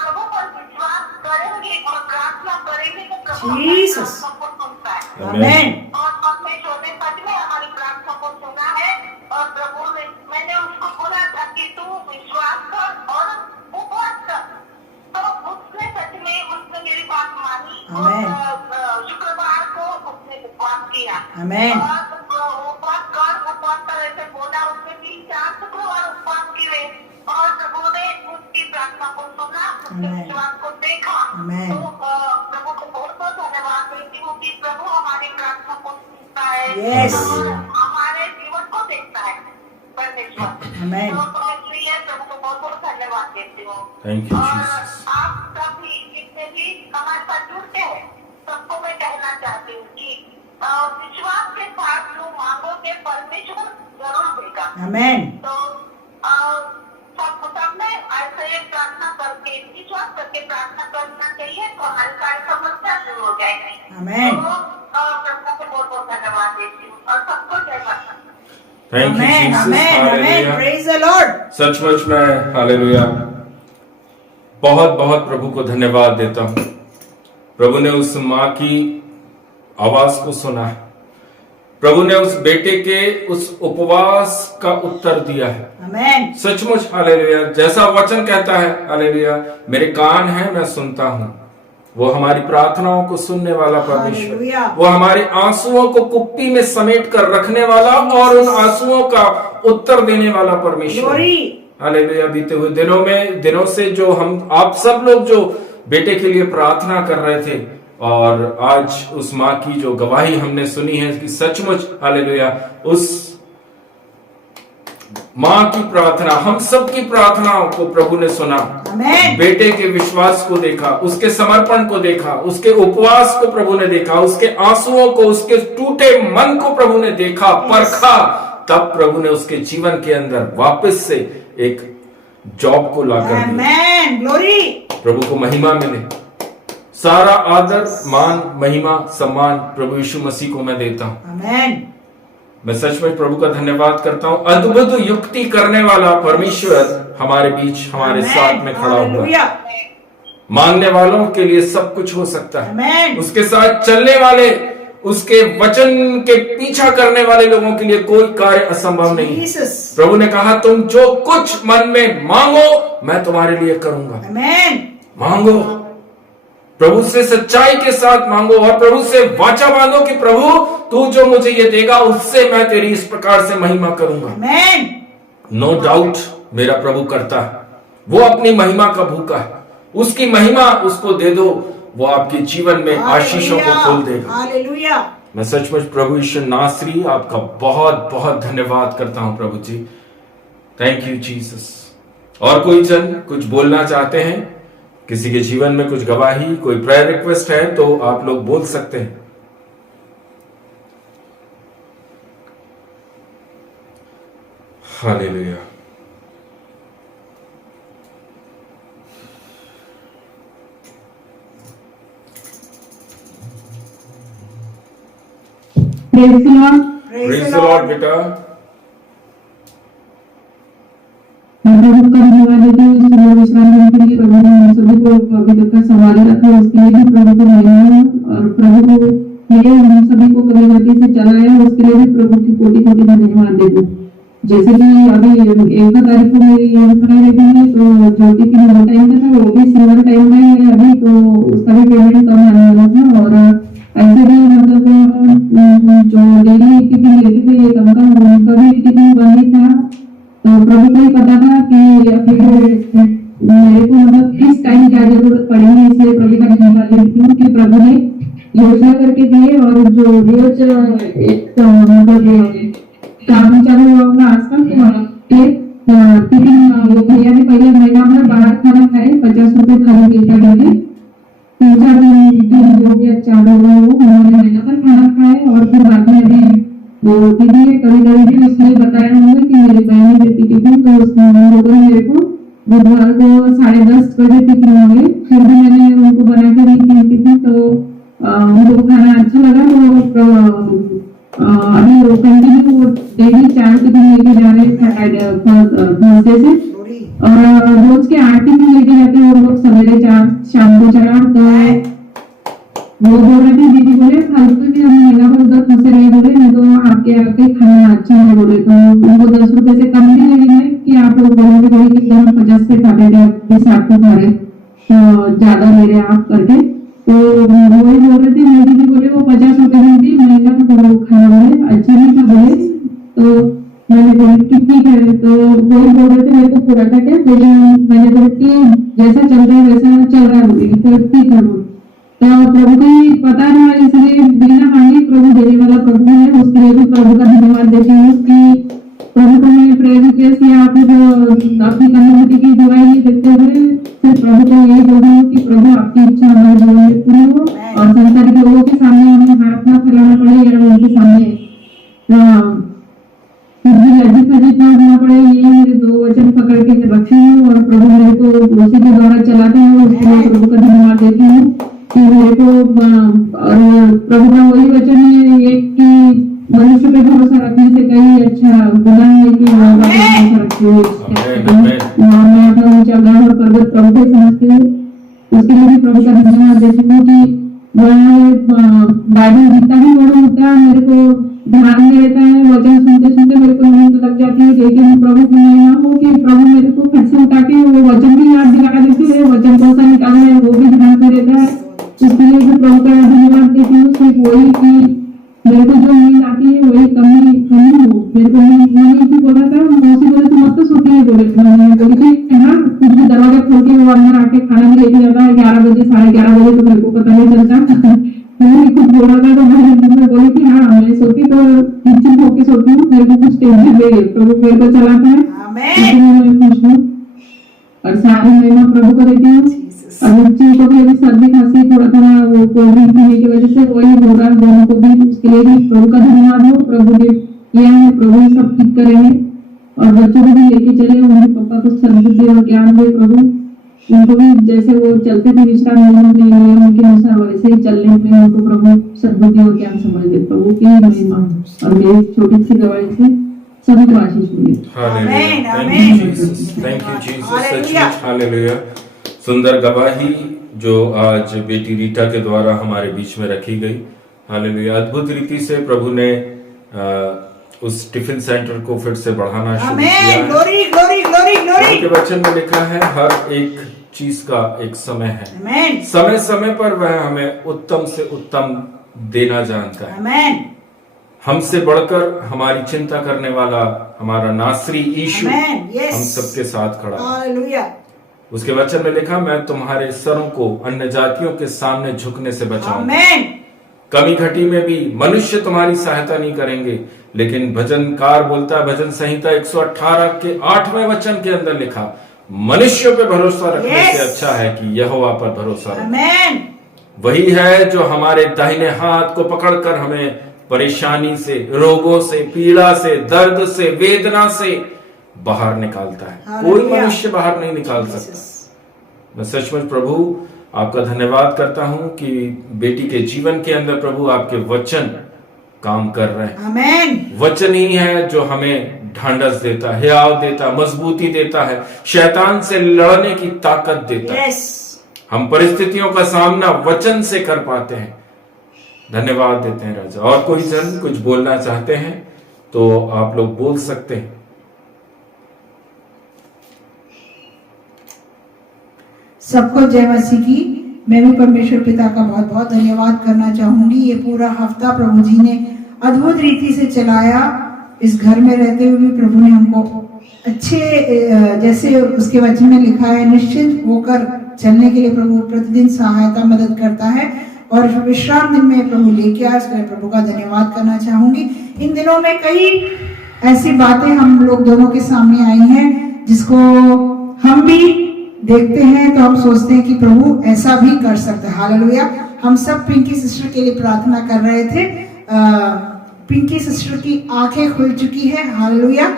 प्रभु पर विश्वास करेंगे और प्रार्थना करेंगे तो प्रभु हमारी प्रार्थना को सुनता है। आमेन। और परमेश्वर ने सच में हमारी प्रार्थना को सुना है। और प्रभु ने, मैंने उसको बोला था कि तू विश्वास कर और उपवास कर, तो उसने सच में उसने मेरी बात मानी। और शुक्रवार को उसने उपवास किया। आमेन। उपवास कर ऐसे बोला, उसने 3-4 शुक्रवार उपवास किए और प्रभु ने उसकी प्रार्थना को सुना, उसके विश्वास को देखा। तो प्रभु को बहुत बहुत धन्यवाद देती हूँ कि प्रभु हमारी प्रार्थना को सुनता है और हमारे जीवन को देखता है परमेश्वर। तो इसलिए प्रभु को बहुत बहुत धन्यवाद देती हूँ। थैंक यू और जीसस। आप सभी जितने भी हमारे साथ जुड़ते हैं, सबको मैं कहना चाहती हूँ कि विश्वास के साथ जो मांगोगे परमेश्वर जरूर देगा। आमेन। तो सब में ऐसे प्रार्थना करके विश्वास करके प्रार्थना करना चाहिए तो हमारी सारी समस्या शुरू हो जाएगी। आमेन। तो प्रभु को बहुत बहुत धन्यवाद देती हूँ और सबको जय माता। Thank you amen. Jesus. Amen. Hallelujah. Praise the Lord. सचमुच में हालेलुया, बहुत बहुत प्रभु को धन्यवाद देता हूं। प्रभु ने उस माँ की आवाज को सुना है, प्रभु ने उस बेटे के उस उपवास का उत्तर दिया है। आमेन। सचमुच हालेलुया, जैसा वचन कहता है हालेलुया, मेरे कान हैं मैं सुनता हूं। वो हमारी प्रार्थनाओं को सुनने वाला परमेश्वर, हालेलुया। वो हमारे आंसुओं को कुप्पी में समेट कर रखने वाला और उन आंसुओं का उत्तर देने वाला परमेश्वर। हालेलुया। बीते हुए दिनों से जो हम आप सब लोग जो बेटे के लिए प्रार्थना कर रहे थे, और आज उस माँ की जो गवाही हमने सुनी है कि सचमुच हालेलुया, उस माँ की प्रार्थना, हम सब की प्रार्थनाओं को प्रभु ने सुना। आमेन। बेटे के विश्वास को देखा, उसके समर्पण को देखा, उसके उपवास को प्रभु ने देखा, उसके आंसुओं को, उसके टूटे मन को प्रभु ने देखा, परखा। तब प्रभु ने उसके जीवन के अंदर वापस से एक जॉब को लाकर दिया। आमेन। ग्लोरी। प्रभु को महिमा मिले। सारा आदर, मान, महिमा, सम्मान प्रभु यीशु मसीह को मैं देता हूं। आमेन। मैं सच में प्रभु का धन्यवाद करता हूं। अद्भुत युक्ति करने वाला परमेश्वर हमारे बीच, हमारे साथ में खड़ा हुआ है। मांगने वालों के लिए सब कुछ हो सकता है। आमेन। उसके साथ चलने वाले, उसके वचन के पीछा करने वाले लोगों के लिए कोई कार्य असंभव नहीं। जीसस। प्रभु ने कहा तुम जो कुछ मन में मांगो मैं तुम्हारे लिए करूंगा। आमेन। मांगो, प्रभु से सच्चाई के साथ मांगो और प्रभु से वाचा बांधो कि प्रभु तू जो मुझे ये देगा उससे मैं तेरी इस प्रकार से महिमा करूंगा। आमेन। नो डाउट मेरा प्रभु करता है, वो अपनी महिमा का भूखा है। उसकी महिमा उसको दे दो, वो आपके जीवन में आशीषों को खोल देगा। हालेलुया। मैं सचमुच प्रभु ईश्वर नासरी आपका बहुत बहुत धन्यवाद करता हूं प्रभु जी। Thank you Jesus. और कोई जन कुछ बोलना चाहते हैं, किसी के जीवन में कुछ गवाही, कोई प्रेयर रिक्वेस्ट है तो आप लोग बोल सकते हैं। हालेलुया। प्रेज़ द लॉर्ड बेटा। सभी को अभी तक का संभाले रखा, उसके लिए भी प्रभु को महिमा, और प्रभु को ये हम सभी को कभी गति से चलाया, उसके लिए भी प्रभु की कोटि कोटि धन्यवाद देते। जैसे कि अभी 1 तारीख को मेरी पढ़ाई रहती है, तो ज्योति की जो टाइम था वो भी सिल्वर टाइम में है अभी, तो उसका भी पेमेंट कम आने वाला था। और ऐसे भी मतलब जो डेली टिफिन लेते थे ये तब का उनका भी टिफिन बंद ही था, तो प्रभु को ही पता था कि मेरे को मतलब किस टाइम क्या जरूरत पड़ेगी, इसलिए प्रभु का धन्यवाद देती हूँ कि प्रभु ने योजना करके दिए और जो रोज एक मतलब काम चालू हुआ होगा आज तक टिफिन वो भैया ने पहले महीना में बाहर खाना खाए 50 रुपए थाली देता करके 3-4 दिन हो गया चालू हुआ वो उन्होंने महीना पर खाना खाए और फिर बाद में अभी वो दीदी कभी भी उसने बताया होगा कि मेरी बहन देती टिफिन, तो उसने लोगों ने मेरे को बुधवार को 10:30 बजे टिफिन होंगे, फिर भी मैंने उनको बना के दी थी टिफिन, तो उनको खाना अच्छा लगा। तो अभी वो कंटिन्यू वो डेली 4 टिफिन लेके जा रहे हैं थर्सडे से, और रोज के 8 टिफिन लेके जाते हैं वो लोग, सवेरे 4 शाम को 4। तो वो बोल रहे थे दीदी बोले फालतू भी हम महिला को उधर फंसे रहे बोले, नहीं तो आपके आके खाना अच्छा है बोले, तो उनको 10 रुपए से कम नहीं लगेगा कि आप लोग बोलोगे बोले कि हम 50 से खाते थे 20 को खा रहे तो ज्यादा ले रहे आप करके, तो वही बोल रहे थे मैं दीदी बोले वो 50 रुपए में भी महिला को बोलो खाना बोले अच्छा नहीं था बोले, तो मैंने बोली कि ठीक है, तो वही बोल रहे थे मेरे को पूरा था क्या बोले, मैंने बोला कि जैसा चल रहा है वैसा चल रहा है बोले, तो ठीक है। तो प्रभु को ही पता था, इसलिए बिना मांगे प्रभु देने वाला प्रभु है, उसके लिए भी प्रभु का धन्यवाद देती हूँ कि प्रभु को मैं प्रेयर रिक्वेस्ट या फिर अपनी कम्युनिटी की दवाई नहीं देते हुए सिर्फ प्रभु को यही बोल रही हूँ कि प्रभु आपकी इच्छा हमारे जीवन में पूरी हो और संसारिक लोगों के सामने उन्हें हाथ ना फैलाना पड़े या उनके सामने कुछ भी लज्जित ना होना पड़े, ये मेरे 2 वचन पकड़ के रखे हूँ और प्रभु मेरे को उसी के द्वारा चलाते हैं, उसके लिए प्रभु का धन्यवाद देती हूँ कि मेरे को और प्रभु का वही वचन है एक कि मनुष्य पे भरोसा रखने से कहीं अच्छा गुना है कि भरोसा रखते हुए मैं अपना ऊंचा गढ़ और पर्वत प्रभु को समझती हूँ, उसके लिए भी प्रभु का धन्यवाद देती हूँ कि बाइबल जितना भी पढ़ो उतना मेरे को ध्यान में रहता है, वचन सुनते सुनते मेरे को नींद लग जाती है, लेकिन प्रभु की महिमा हो कि प्रभु मेरे को फट से उठा के वो वचन भी याद दिला देते हैं, वचन कौन सा निकालना है वो भी ध्यान में रहता है, इसके लिए भी प्रभु का धन्यवाद देती हूँ। सिर्फ वही कि मेरे को जो नींद आती है वही कमी हो, मेरे को मैंने भी बोला था मौसी बोले तुम मस्त सोती है बोले, मैंने बोली कि हाँ कुछ भी दरवाजा खोल के वो अंदर आके खाना भी लेके जाता है 11 बजे 11:30 बजे, तो मेरे को पता नहीं चलता मैंने कुछ बोला था तो मैं बोली कि हाँ मैं सोती तो किचन होके सोती हूँ, मेरे को कुछ टेंशन नहीं है, प्रभु मेरे को चलाता है, मैं खुश हूँ और सारी महिमा प्रभु को देती हूँ। अब बच्चों को भी अभी सर्दी खांसी थोड़ा वो कोल्ड ड्रिंक पीने की वजह से वही हो रहा है दोनों को भी, उसके लिए भी प्रभु का धन्यवाद हो, प्रभु ने किया है, प्रभु ही सब ठीक करेंगे और बच्चों को भी लेके चले, उनके पापा को सद्बुद्धि और ज्ञान दे प्रभु, उनको भी जैसे वो चलते थे विश्राम नियम के अनुसार वैसे ही चलने में उनको प्रभु सद्बुद्धि और ज्ञान समझ दे, प्रभु की महिमा और मेरी छोटी सी दवाई से सभी को आशीष मिले। Thank you Jesus, hallelujah. सुंदर गवाही जो आज बेटी रीटा के द्वारा हमारे बीच में रखी गई, हालेलुया। अद्भुत रीति से प्रभु ने उस टिफिन सेंटर को फिर से बढ़ाना शुरू किया। ग्लोरी ग्लोरी ग्लोरी ग्लोरी के वचन में लिखा है हर एक चीज का एक समय है, समय समय पर वह हमें उत्तम से उत्तम देना जानता है। हमसे बढ़कर हमारी चिंता करने वाला हमारा नासरी यीशु हम सबके साथ खड़ा है। उसके वचन में लिखा मैं तुम्हारे सरों को अन्य जातियों के सामने झुकने से बचाऊंगा। कमी घटी में भी मनुष्य तुम्हारी सहायता नहीं करेंगे, लेकिन भजनकार बोलता है भजन संहिता 118 के 8वें वचन के अंदर लिखा मनुष्यों पे भरोसा रखने से अच्छा है कि यहोवा पर भरोसा रखो। वही है जो हमारे दाहिने हाथ को पकड़कर हमें परेशानी से, रोगों से, पीड़ा से, दर्द से, वेदना से बाहर निकालता है। कोई मनुष्य बाहर नहीं निकाल सकता। मैं सचमुच प्रभु आपका धन्यवाद करता हूं कि बेटी के जीवन के अंदर प्रभु आपके वचन काम कर रहे हैं। आमीन। वचन ही है जो हमें ढांढस देता है, हियाव देता है, मजबूती देता है, शैतान से लड़ने की ताकत देता है। हम परिस्थितियों का सामना वचन से कर पाते हैं। धन्यवाद देते हैं राजा। और कोई जन कुछ बोलना चाहते हैं तो आप लोग बोल सकते हैं। सबको जय मसीह की। मैं भी परमेश्वर पिता का बहुत बहुत धन्यवाद करना चाहूंगी। ये पूरा हफ्ता प्रभु जी ने अद्भुत रीति से चलाया इस घर में रहते हुए भी प्रभु ने हमको अच्छे जैसे उसके वचन में लिखा है निश्चित होकर चलने के लिए प्रभु प्रतिदिन सहायता मदद करता है और विश्राम दिन में प्रभु लेके आए, इसके लिए प्रभु का धन्यवाद करना चाहूंगी। इन दिनों में कई ऐसी बातें हम लोग दोनों के सामने आई हैं जिसको हम भी देखते हैं तो हम सोचते हैं कि प्रभु ऐसा भी कर सकता है। हालेलुया। हम सब पिंकी सिस्टर के लिए प्रार्थना कर रहे थे। पिंकी सिस्टर की आंखें खुल चुकी है। हालेलुया।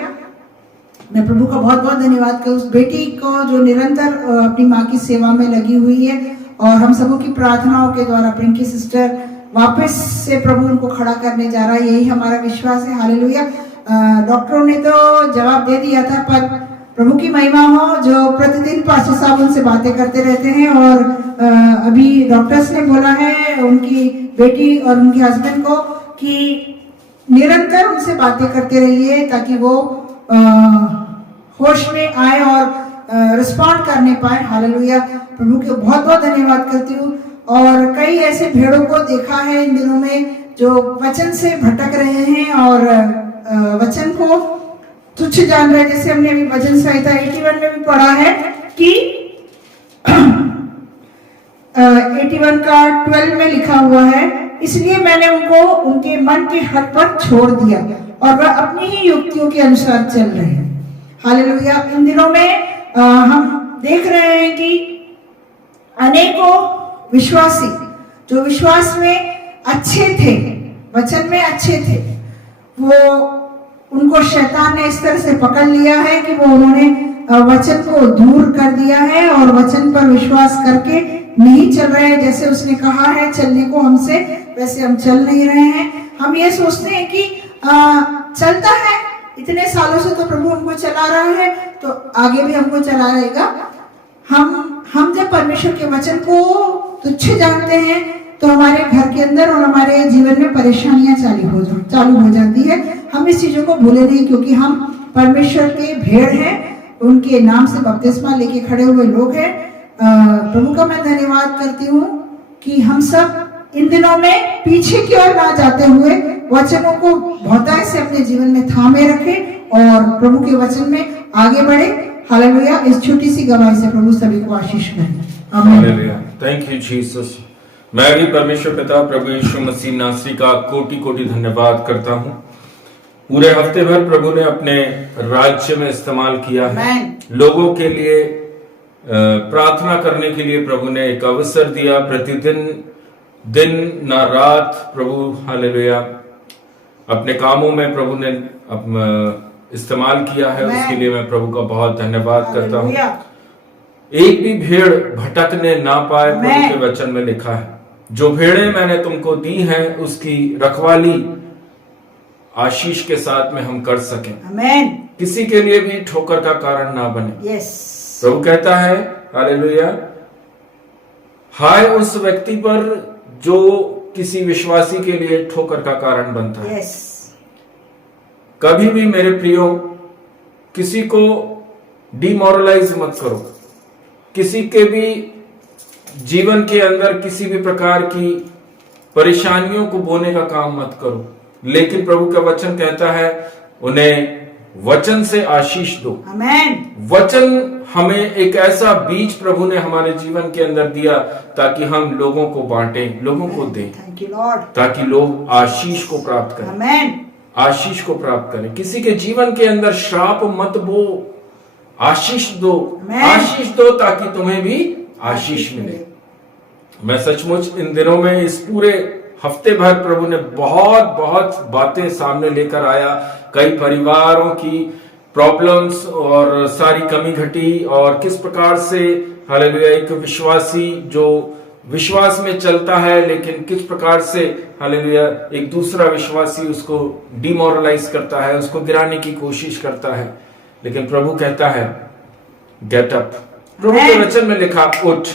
मैं प्रभु का बहुत बहुत धन्यवाद करूँ उस बेटी को जो निरंतर अपनी माँ की सेवा में लगी हुई है और हम सबों की प्रार्थनाओं के द्वारा पिंकी सिस्टर वापस से प्रभु उनको खड़ा करने जा रहा है, यही हमारा विश्वास है। हालेलुया। डॉक्टरों ने तो जवाब दे दिया था, पर प्रभु की महिमा हो जो प्रतिदिन पास्टर साहब उनसे बातें करते रहते हैं और अभी डॉक्टर्स ने बोला है उनकी बेटी और उनके हस्बैंड को कि निरंतर उनसे बातें करते रहिए ताकि वो होश में आए और रिस्पॉन्ड करने पाए। हालेलुया। प्रभु के बहुत बहुत धन्यवाद करती हूँ। और कई ऐसे भेड़ों को देखा है इन दिनों में जो वचन से भटक रहे हैं और वचन को तुच्छ जान रहे हैं। जैसे हमने अभी वचन संहिता 81 में भी पढ़ा है कि 81 का 12 में लिखा हुआ है, इसलिए मैंने उनको उनके मन के हक पर छोड़ दिया और वह अपनी ही युक्तियों के अनुसार चल रहे हैं। हालेलुया। इन दिनों में हम देख रहे हैं कि अनेकों विश्वासी जो विश्वास में अच्छे थे, वचन में अच्छे थे, वो उनको शैतान ने इस तरह से पकड़ लिया है कि वो उन्होंने वचन को दूर कर दिया है और वचन पर विश्वास करके नहीं चल रहे हैं। जैसे उसने कहा है चलने को हमसे, वैसे हम चल नहीं रहे हैं। हम ये सोचते हैं कि चलता है, इतने सालों से तो प्रभु हमको चला रहा है तो आगे भी हमको चला रहेगा। हम जब परमेश्वर के वचन को तुच्छ जानते हैं तो हमारे घर के अंदर और हमारे जीवन में परेशानियां चालू हो जाती है। हम इस चीजों को भूले नहीं क्योंकि हम परमेश्वर के भेड़ हैं, उनके नाम से बपतिस्मा लेके खड़े हुए लोग हैं। प्रभु का मैं धन्यवाद करती हूँ कि हम सब इन दिनों में पीछे की ओर ना जाते हुए वचनों को बहुतायत से अपने जीवन में थामे रखें और प्रभु के वचन में आगे बढ़े। हालेलुया। इस छोटी सी गवाही से प्रभु सभी को आशीष करें। हालेलुया। Thank you Jesus. मैं भी परमेश्वर पिता प्रभु यीशु मसीह नासरी का कोटि कोटि धन्यवाद करता हूँ। पूरे हफ्ते भर प्रभु ने अपने राज्य में इस्तेमाल किया है, लोगों के लिए प्रार्थना करने के लिए प्रभु ने एक अवसर दिया। प्रतिदिन दिन ना रात प्रभु हालेलुया अपने कामों में प्रभु ने इस्तेमाल किया है, उसके लिए मैं प्रभु का बहुत धन्यवाद करता हूँ। एक भी भेड़ भटकने ना पाए, प्रभु के वचन में लिखा है, जो भेड़ें मैंने तुमको दी हैं उसकी रखवाली आशीष के साथ में हम कर सकें, किसी के लिए भी ठोकर का कारण ना बने। प्रभु कहता है हालेलुया, हाय उस व्यक्ति पर जो किसी विश्वासी के लिए ठोकर का कारण बनता है। कभी भी मेरे प्रियो किसी को डिमोरलाइज मत करो, किसी के भी जीवन के अंदर किसी भी प्रकार की परेशानियों को बोने का काम मत करो, लेकिन प्रभु का वचन कहता है उन्हें वचन से आशीष दो। वचन हमें एक ऐसा बीज प्रभु ने हमारे जीवन के अंदर दिया ताकि हम लोगों को बांटें, लोगों को दें, ताकि लोग आशीष को प्राप्त करें, आशीष को प्राप्त करें। किसी के जीवन के अंदर श्राप मत बो, आशीष दो, आशीष दो ताकि तुम्हें भी आशीष मिले। मैं सचमुच इन दिनों में इस पूरे हफ्ते भर प्रभु ने बहुत बहुत बातें सामने लेकर आया। कई परिवारों की प्रॉब्लम्स और सारी कमी घटी और किस प्रकार से हालेलुया एक विश्वासी जो विश्वास में चलता है लेकिन किस प्रकार से हालेलुया एक दूसरा विश्वासी उसको डिमोरलाइज करता है, उसको गिराने की कोशिश करता है। लेकिन प्रभु कहता है गेट अप। प्रभु के वचन में लिखा उठ,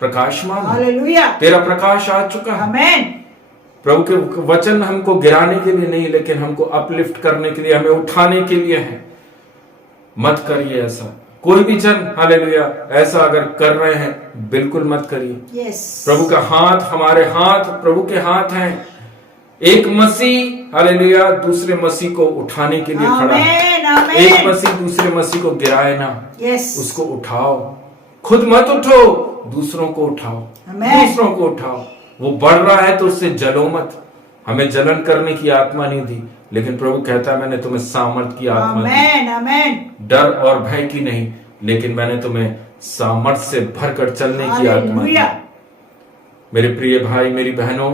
प्रकाशमान हालेलुया, तेरा प्रकाश आ चुका है। प्रभु के वचन हमको गिराने के लिए नहीं, लेकिन हमको अपलिफ्ट करने के लिए, हमें उठाने के लिए है। मत करिए ऐसा। कोई भी जन हालेलुया ऐसा अगर कर रहे हैं बिल्कुल मत करिए। प्रभु का हाथ, हमारे हाथ प्रभु के हाथ हैं। एक मसीह हालेलुया दूसरे मसीह को उठाने के लिए खड़ा है। आमेन आमेन। एक मसीह दूसरे मसीह को गिराए ना, यस उसको उठाओ। खुद मत उठो, दूसरों को उठाओ, आमेन। दूसरों को उठाओ। वो बढ़ रहा है तो उससे जलो मत। हमें जलन करने की आत्मा नहीं दी, लेकिन प्रभु कहता है मैंने तुम्हें सामर्थ की आत्मा दी, आमेन आमेन। डर और भय की नहीं, लेकिन मैंने तुम्हें सामर्थ से भरकर चलने की आत्मा दी। हालेलुया। मेरे प्रिय भाई मेरी बहनों,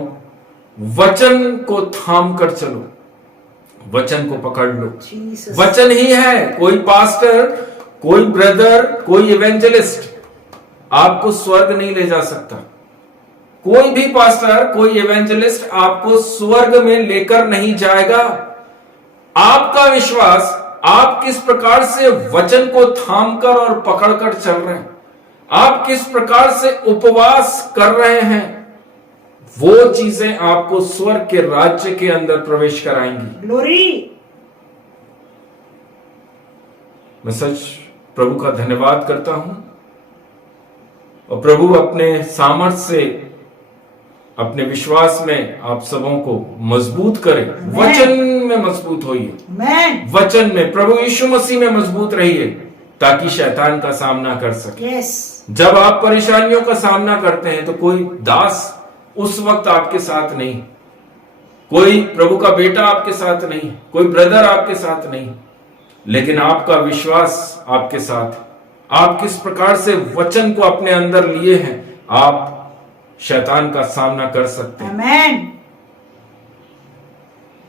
वचन को थाम कर चलो, वचन को पकड़ लो। जीसस। वचन ही है। कोई पास्टर, कोई ब्रदर, कोई इवेंजलिस्ट आपको स्वर्ग नहीं ले जा सकता। कोई भी पास्टर, कोई इवेंजलिस्ट आपको स्वर्ग में लेकर नहीं जाएगा। आपका विश्वास, आप किस प्रकार से वचन को थामकर और पकड़कर चल रहे हैं, आप किस प्रकार से उपवास कर रहे हैं, वो चीजें आपको स्वर्ग के राज्य के अंदर प्रवेश कराएंगी। ग्लोरी। मैं सच प्रभु का धन्यवाद करता हूं, और प्रभु अपने सामर्थ्य से, अपने विश्वास में आप सबों को मजबूत करे। वचन में मजबूत होइए, आमेन। वचन में, प्रभु यीशु मसीह में मजबूत रहिए, ताकि शैतान का सामना कर सके। यस। जब आप परेशानियों का सामना करते हैं तो कोई दास उस वक्त आपके साथ नहीं, कोई प्रभु का बेटा आपके साथ नहीं, कोई ब्रदर आपके साथ नहीं, लेकिन आपका विश्वास आपके साथ। आप किस प्रकार से वचन को अपने अंदर लिए हैं, आप शैतान का सामना कर सकते हैं। आमेन।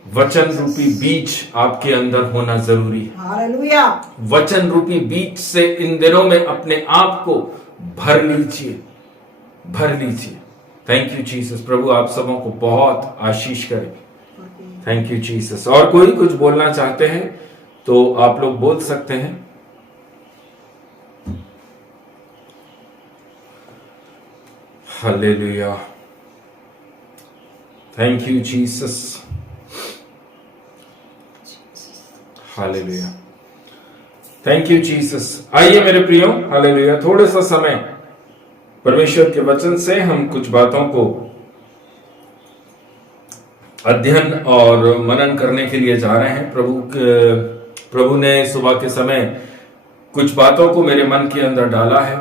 वचन रूपी बीज आपके अंदर होना जरूरी है। हालेलुया। वचन रूपी बीज से इन दिनों में अपने आप को भर लीजिए, भर लीजिए। Thank you Jesus. प्रभु आप सबों को बहुत आशीष करे। Thank you Jesus. और कोई कुछ बोलना चाहते हैं तो आप लोग बोल सकते हैं। हालेलुया। Thank you Jesus. हालेलुया। Thank you Jesus. आइए मेरे प्रियो, हालेलुया, थोड़ा सा समय परमेश्वर के वचन से हम कुछ बातों को अध्ययन और मनन करने के लिए जा रहे हैं। प्रभु ने सुबह के समय कुछ बातों को मेरे मन के अंदर डाला है,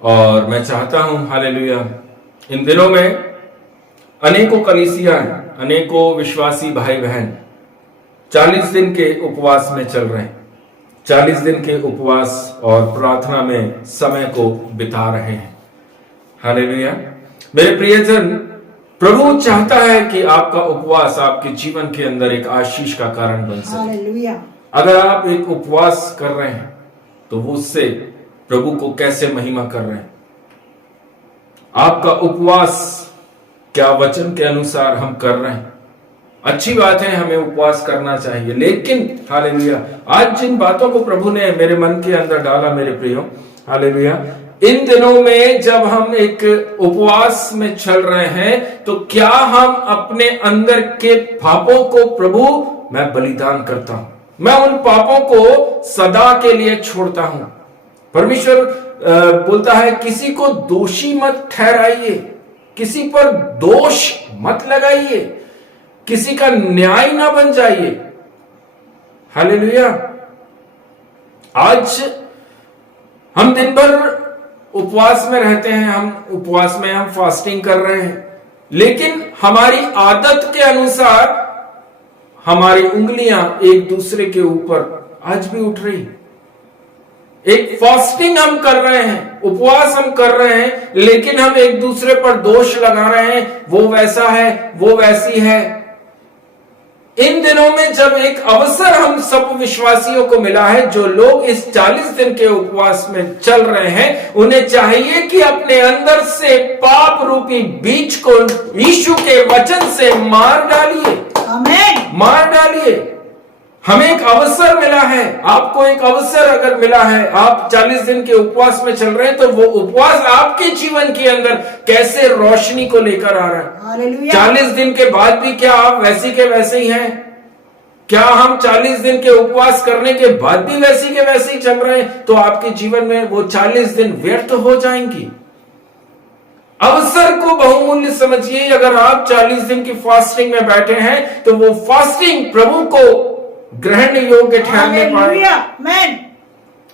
और मैं चाहता हूं हालेलुया, इन दिनों में अनेकों कलीसियां, अनेकों विश्वासी भाई बहन 40 दिन के उपवास में चल रहे हैं। 40 दिन के उपवास और प्रार्थना में समय को बिता रहे हैं। हालेलुया। मेरे प्रियजन, प्रभु चाहता है कि आपका उपवास आपके जीवन के अंदर एक आशीष का कारण बन सके। हालेलुया। अगर आप एक उपवास कर रहे हैं तो वो उससे प्रभु को कैसे महिमा कर रहे हैं। आपका उपवास क्या वचन के अनुसार हम कर रहे हैं? अच्छी बात है, हमें उपवास करना चाहिए, लेकिन हालेलुया, आज जिन बातों को प्रभु ने मेरे मन के अंदर डाला मेरे प्रियो, हालेलुया, इन दिनों में जब हम एक उपवास में चल रहे हैं तो क्या हम अपने अंदर के पापों को प्रभु मैं बलिदान करता हूं, मैं उन पापों को सदा के लिए छोड़ता हूं। परमेश्वर बोलता है किसी को दोषी मत ठहराइए, किसी पर दोष मत लगाइए, किसी का न्याय ना बन जाइए। हालेलुया। आज हम दिन भर उपवास में रहते हैं, हम उपवास में हम फास्टिंग कर रहे हैं, लेकिन हमारी आदत के अनुसार हमारी उंगलियां एक दूसरे के ऊपर आज भी उठ रही। एक फास्टिंग हम कर रहे हैं, उपवास हम कर रहे हैं, लेकिन हम एक दूसरे पर दोष लगा रहे हैं, वो वैसा है, वो वैसी है। इन दिनों में जब एक अवसर हम सब विश्वासियों को मिला है, जो लोग इस 40 दिन के उपवास में चल रहे हैं, उन्हें चाहिए कि अपने अंदर से पाप रूपी बीज को यीशु के वचन से मार डालिए। आमेन। मार डालिए। हमें एक अवसर मिला है, आपको एक अवसर अगर मिला है, आप 40 दिन के उपवास में चल रहे हैं, तो वो उपवास आपके जीवन के अंदर कैसे रोशनी को लेकर आ रहा है। हालेलुया। 40 दिन के बाद भी क्या आप वैसी के वैसे ही हैं? क्या हम 40 दिन के उपवास करने के बाद भी वैसी के वैसे ही चल रहे हैं? तो आपके जीवन में वो 40 दिन व्यर्थ हो जाएंगी। अवसर को बहुमूल्य समझिए। अगर आप 40 दिन की फास्टिंग में बैठे हैं तो वो फास्टिंग प्रभु को ग्रहण योग्य ठहरने पाए। हालेलुया, आमेन।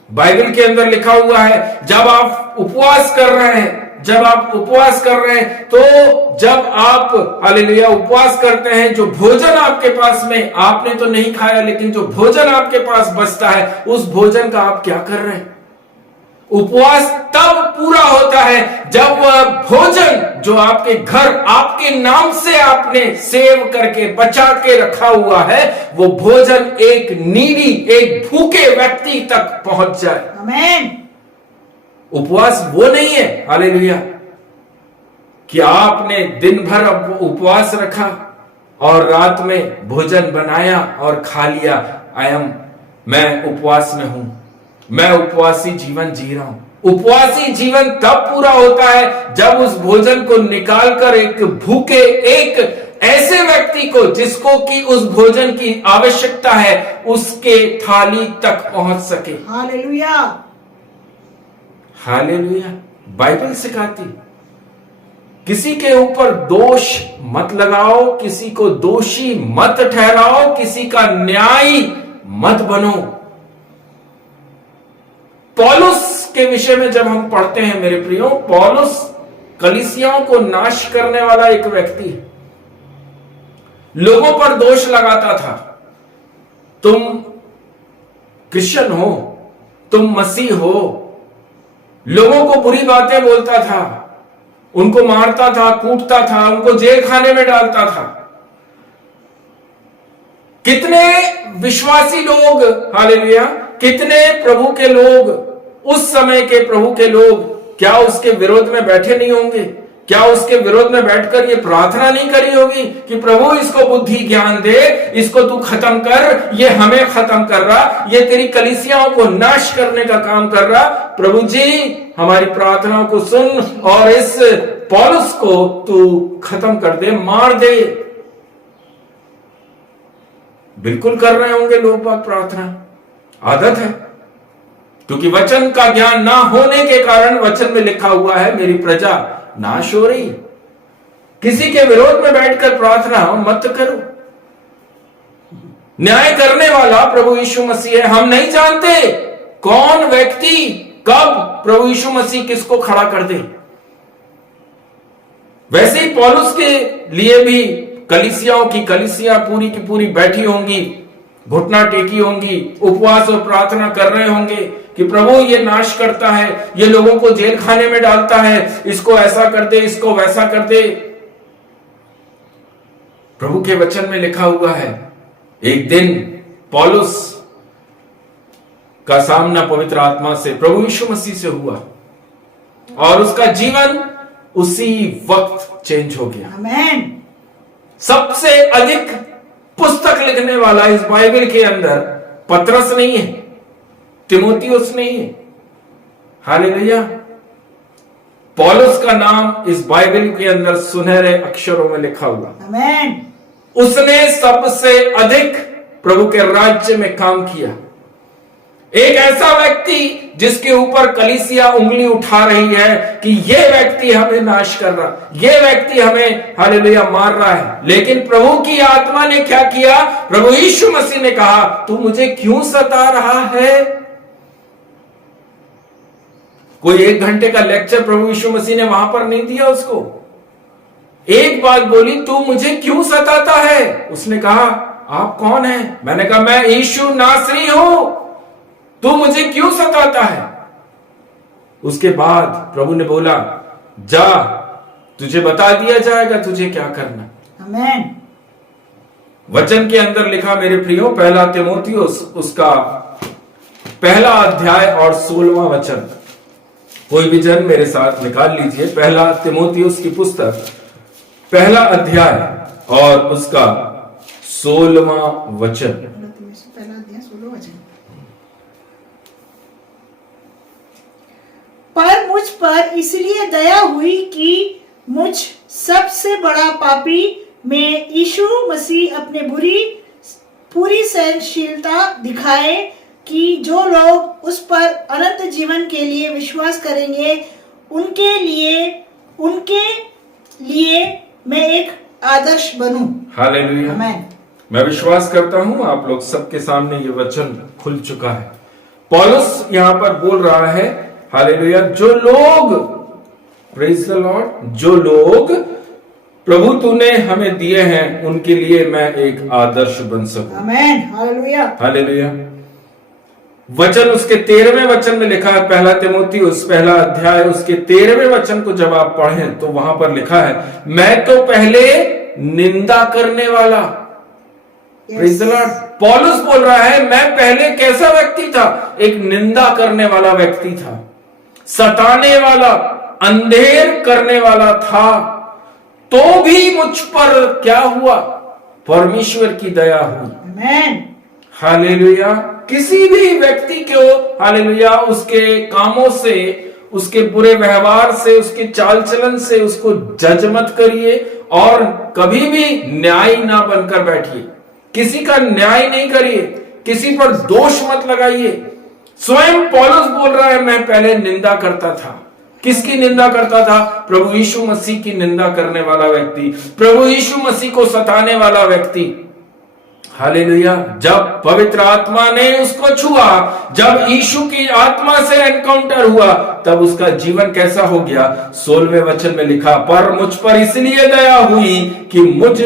बाइबल के अंदर लिखा हुआ है, जब आप उपवास कर रहे हैं, तो जब आप हालेलुया उपवास करते हैं, जो भोजन आपके पास में आपने तो नहीं खाया, लेकिन जो भोजन आपके पास बचता है, उस भोजन का आप क्या कर रहे हैं? उपवास तब पूरा होता है जब वह भोजन जो आपके घर आपके नाम से आपने सेव करके बचा के रखा हुआ है, वो भोजन एक नीडी, एक भूखे व्यक्ति तक पहुंच जाए। आमेन। उपवास वो नहीं है हालेलुया कि आपने दिन भर उपवास रखा और रात में भोजन बनाया और खा लिया। मैं उपवास में हूं, मैं उपवासी जीवन जी रहा हूं। उपवासी जीवन तब पूरा होता है जब उस भोजन को निकालकर एक भूखे, एक ऐसे व्यक्ति को जिसको कि उस भोजन की आवश्यकता है, उसके थाली तक पहुंच सके। Hallelujah, hallelujah. बाइबल सिखाती, किसी के ऊपर दोष मत लगाओ, किसी को दोषी मत ठहराओ, किसी का न्यायी मत बनो। पौलुस के विषय में जब हम पढ़ते हैं मेरे प्रियो, पौलुस कलीसियाओं को नाश करने वाला एक व्यक्ति है। लोगों पर दोष लगाता था, तुम क्रिश्चियन हो, तुम मसीह हो। लोगों को बुरी बातें बोलता था, उनको मारता था, कूटता था, उनको जेल खाने में डालता था। कितने विश्वासी लोग हालेलुया, कितने प्रभु के लोग, उस समय के प्रभु के लोग, क्या उसके विरोध में बैठे नहीं होंगे? क्या उसके विरोध में बैठकर ये प्रार्थना नहीं करी होगी कि प्रभु इसको बुद्धि ज्ञान दे, इसको तू खत्म कर, ये हमें खत्म कर रहा, ये तेरी कलीसियाओं को नाश करने का काम कर रहा। प्रभु जी हमारी प्रार्थनाओं को सुन और इस पौलुस को तू खत्म कर दे, मार दे। बिल्कुल कर रहे होंगे लोग बात प्रार्थना, आदत है, क्योंकि वचन का ज्ञान ना होने के कारण वचन में लिखा हुआ है मेरी प्रजा नाश हो रही। किसी के विरोध में बैठकर प्रार्थना मत करो। न्याय करने वाला प्रभु यीशु मसीह है। हम नहीं जानते कौन व्यक्ति कब प्रभु यीशु मसीह किसको खड़ा कर दे। वैसे ही पौलुस के लिए भी कलीसियाओं की कलीसिया पूरी की पूरी बैठी होंगी, घुटना टेकी होंगी, उपवास और प्रार्थना कर रहे होंगे कि प्रभु ये नाश करता है, ये लोगों को जेल खाने में डालता है, इसको ऐसा कर दे, इसको वैसा कर दे। प्रभु के वचन में लिखा हुआ है, एक दिन पौलुस का सामना पवित्र आत्मा से प्रभु यीशु मसीह से हुआ और उसका जीवन उसी वक्त चेंज हो गया। आमेन। सबसे अधिक पुस्तक लिखने वाला इस बाइबल के अंदर पतरस नहीं है, तिमोथियुस नहीं है, हालेलुया। पौलुस का नाम इस बाइबल के अंदर सुनहरे अक्षरों में लिखा हुआ। आमेन। उसने सबसे अधिक प्रभु के राज्य में काम किया। एक ऐसा व्यक्ति जिसके ऊपर कलीसिया उंगली उठा रही है कि यह व्यक्ति हमें नाश कर रहा, यह व्यक्ति हमें हालेलुया मार रहा है, लेकिन प्रभु की आत्मा ने क्या किया? प्रभु यीशु मसीह ने कहा, तू मुझे क्यों सता रहा है? कोई 1 घंटे का लेक्चर प्रभु यीशु मसीह ने वहां पर नहीं दिया उसको। एक बात बोली, तू मुझे क्यों सताता है? उसने कहा, आप कौन है? मैंने कहा, मैं यीशु नासरी हूं, तू मुझे क्यों सताता है? उसके बाद प्रभु ने बोला, जा, तुझे बता दिया जाएगा तुझे क्या करना। आमेन। वचन के अंदर लिखा मेरे प्रियो, पहला तिमोथियुस उसका 1 अध्याय और 16वां वचन। कोई भी जन मेरे साथ निकाल लीजिए, 1 तिमोथियुस की पुस्तक 1 अध्याय और उसका 16वां वचन। पहला अध्याय 16 वचन। पर मुझ पर इसलिए दया हुई कि मुझ सबसे बड़ा पापी में यीशु मसीह अपने पूरी सहनशीलता दिखाए कि जो लोग उस पर अनंत जीवन के लिए विश्वास करेंगे उनके लिए उनके लिए मैं एक आदर्श बनूं। हालेलुया। आमेन। मैं विश्वास करता हूं आप लोग सबके सामने ये वचन खुल चुका है। पौलुस यहां पर बोल रहा है, हालेलुया, जो लोग, प्रेज द लॉर्ड, जो लोग प्रभु तूने हमें दिए हैं उनके लिए मैं एक आदर्श बन सकूं। आमेन। हालेलुया। हालेलुया। वचन उसके 13वें वचन में लिखा है, पहला तीमुथियुस पहला अध्याय उसके 13वें वचन को जब आप पढ़ें तो वहां पर लिखा है, मैं तो पहले निंदा करने वाला। Praise the Lord. पौलुस बोल रहा है, मैं पहले कैसा व्यक्ति था? एक निंदा करने वाला व्यक्ति था, सताने वाला, अंधेर करने वाला था। तो भी मुझ पर क्या हुआ? परमेश्वर की दया हुई। आमेन। हालेलुया। किसी भी व्यक्ति को, हालेलुया, उसके कामों से, उसके बुरे व्यवहार से, उसके चाल चलन से उसको जज मत करिए और कभी भी न्याय ना बनकर बैठिए। किसी का न्याय नहीं करिए, किसी पर दोष मत लगाइए। स्वयं पौलुस बोल रहा है, मैं पहले निंदा करता था। किसकी निंदा करता था? प्रभु यीशु मसीह की निंदा करने वाला व्यक्ति, प्रभु यीशु मसीह को सताने वाला व्यक्ति। हालेलुया। जब पवित्र आत्मा ने उसको छुआ, जब यीशु की आत्मा से एनकाउंटर हुआ, तब उसका जीवन कैसा हो गया? 16वें वचन में लिखा, पर मुझ पर इसलिए दया हुई कि मुझ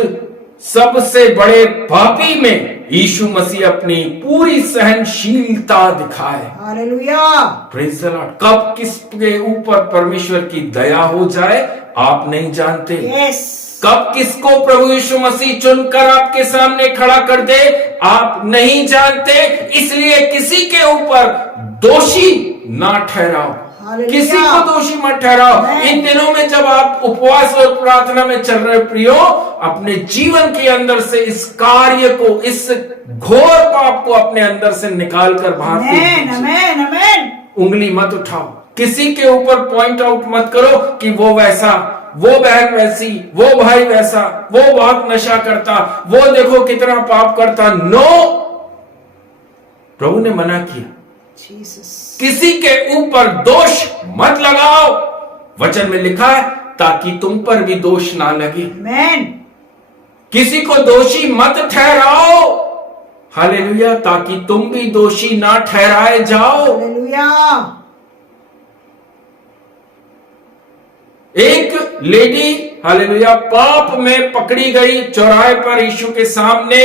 सबसे बड़े पापी में यीशु मसीह अपनी पूरी सहनशीलता दिखाए। हालेलुया। Praise the Lord. कब किसके ऊपर परमेश्वर की दया हो जाए आप नहीं जानते। यस। कब किसको प्रभु यीशु मसीह चुनकर आपके सामने खड़ा कर दे आप नहीं जानते। इसलिए किसी के ऊपर दोषी ना ठहराओ, किसी को दोषी मत ठहराओ। इन दिनों में जब आप उपवास और प्रार्थना में चल रहे प्रियो, अपने जीवन के अंदर से इस कार्य को, इस घोर पाप को अपने अंदर से निकाल कर बाहर फेंक दीजिए। उंगली मत उठाओ, किसी के ऊपर पॉइंट आउट मत करो कि वो वैसा, वो बहन वैसी, वो भाई वैसा, वो बहुत नशा करता, वो देखो कितना पाप करता। नो, प्रभु ने मना किया। किसी के ऊपर दोष मत लगाओ। वचन में लिखा है, ताकि तुम पर भी दोष ना लगे। आमेन। किसी को दोषी मत ठहराओ। हालेलुया। ताकि तुम भी दोषी ना ठहराए जाओ। हालेलुया। एक लेडी, हालेलुया, पाप में पकड़ी गई, चौराहे पर यीशु के सामने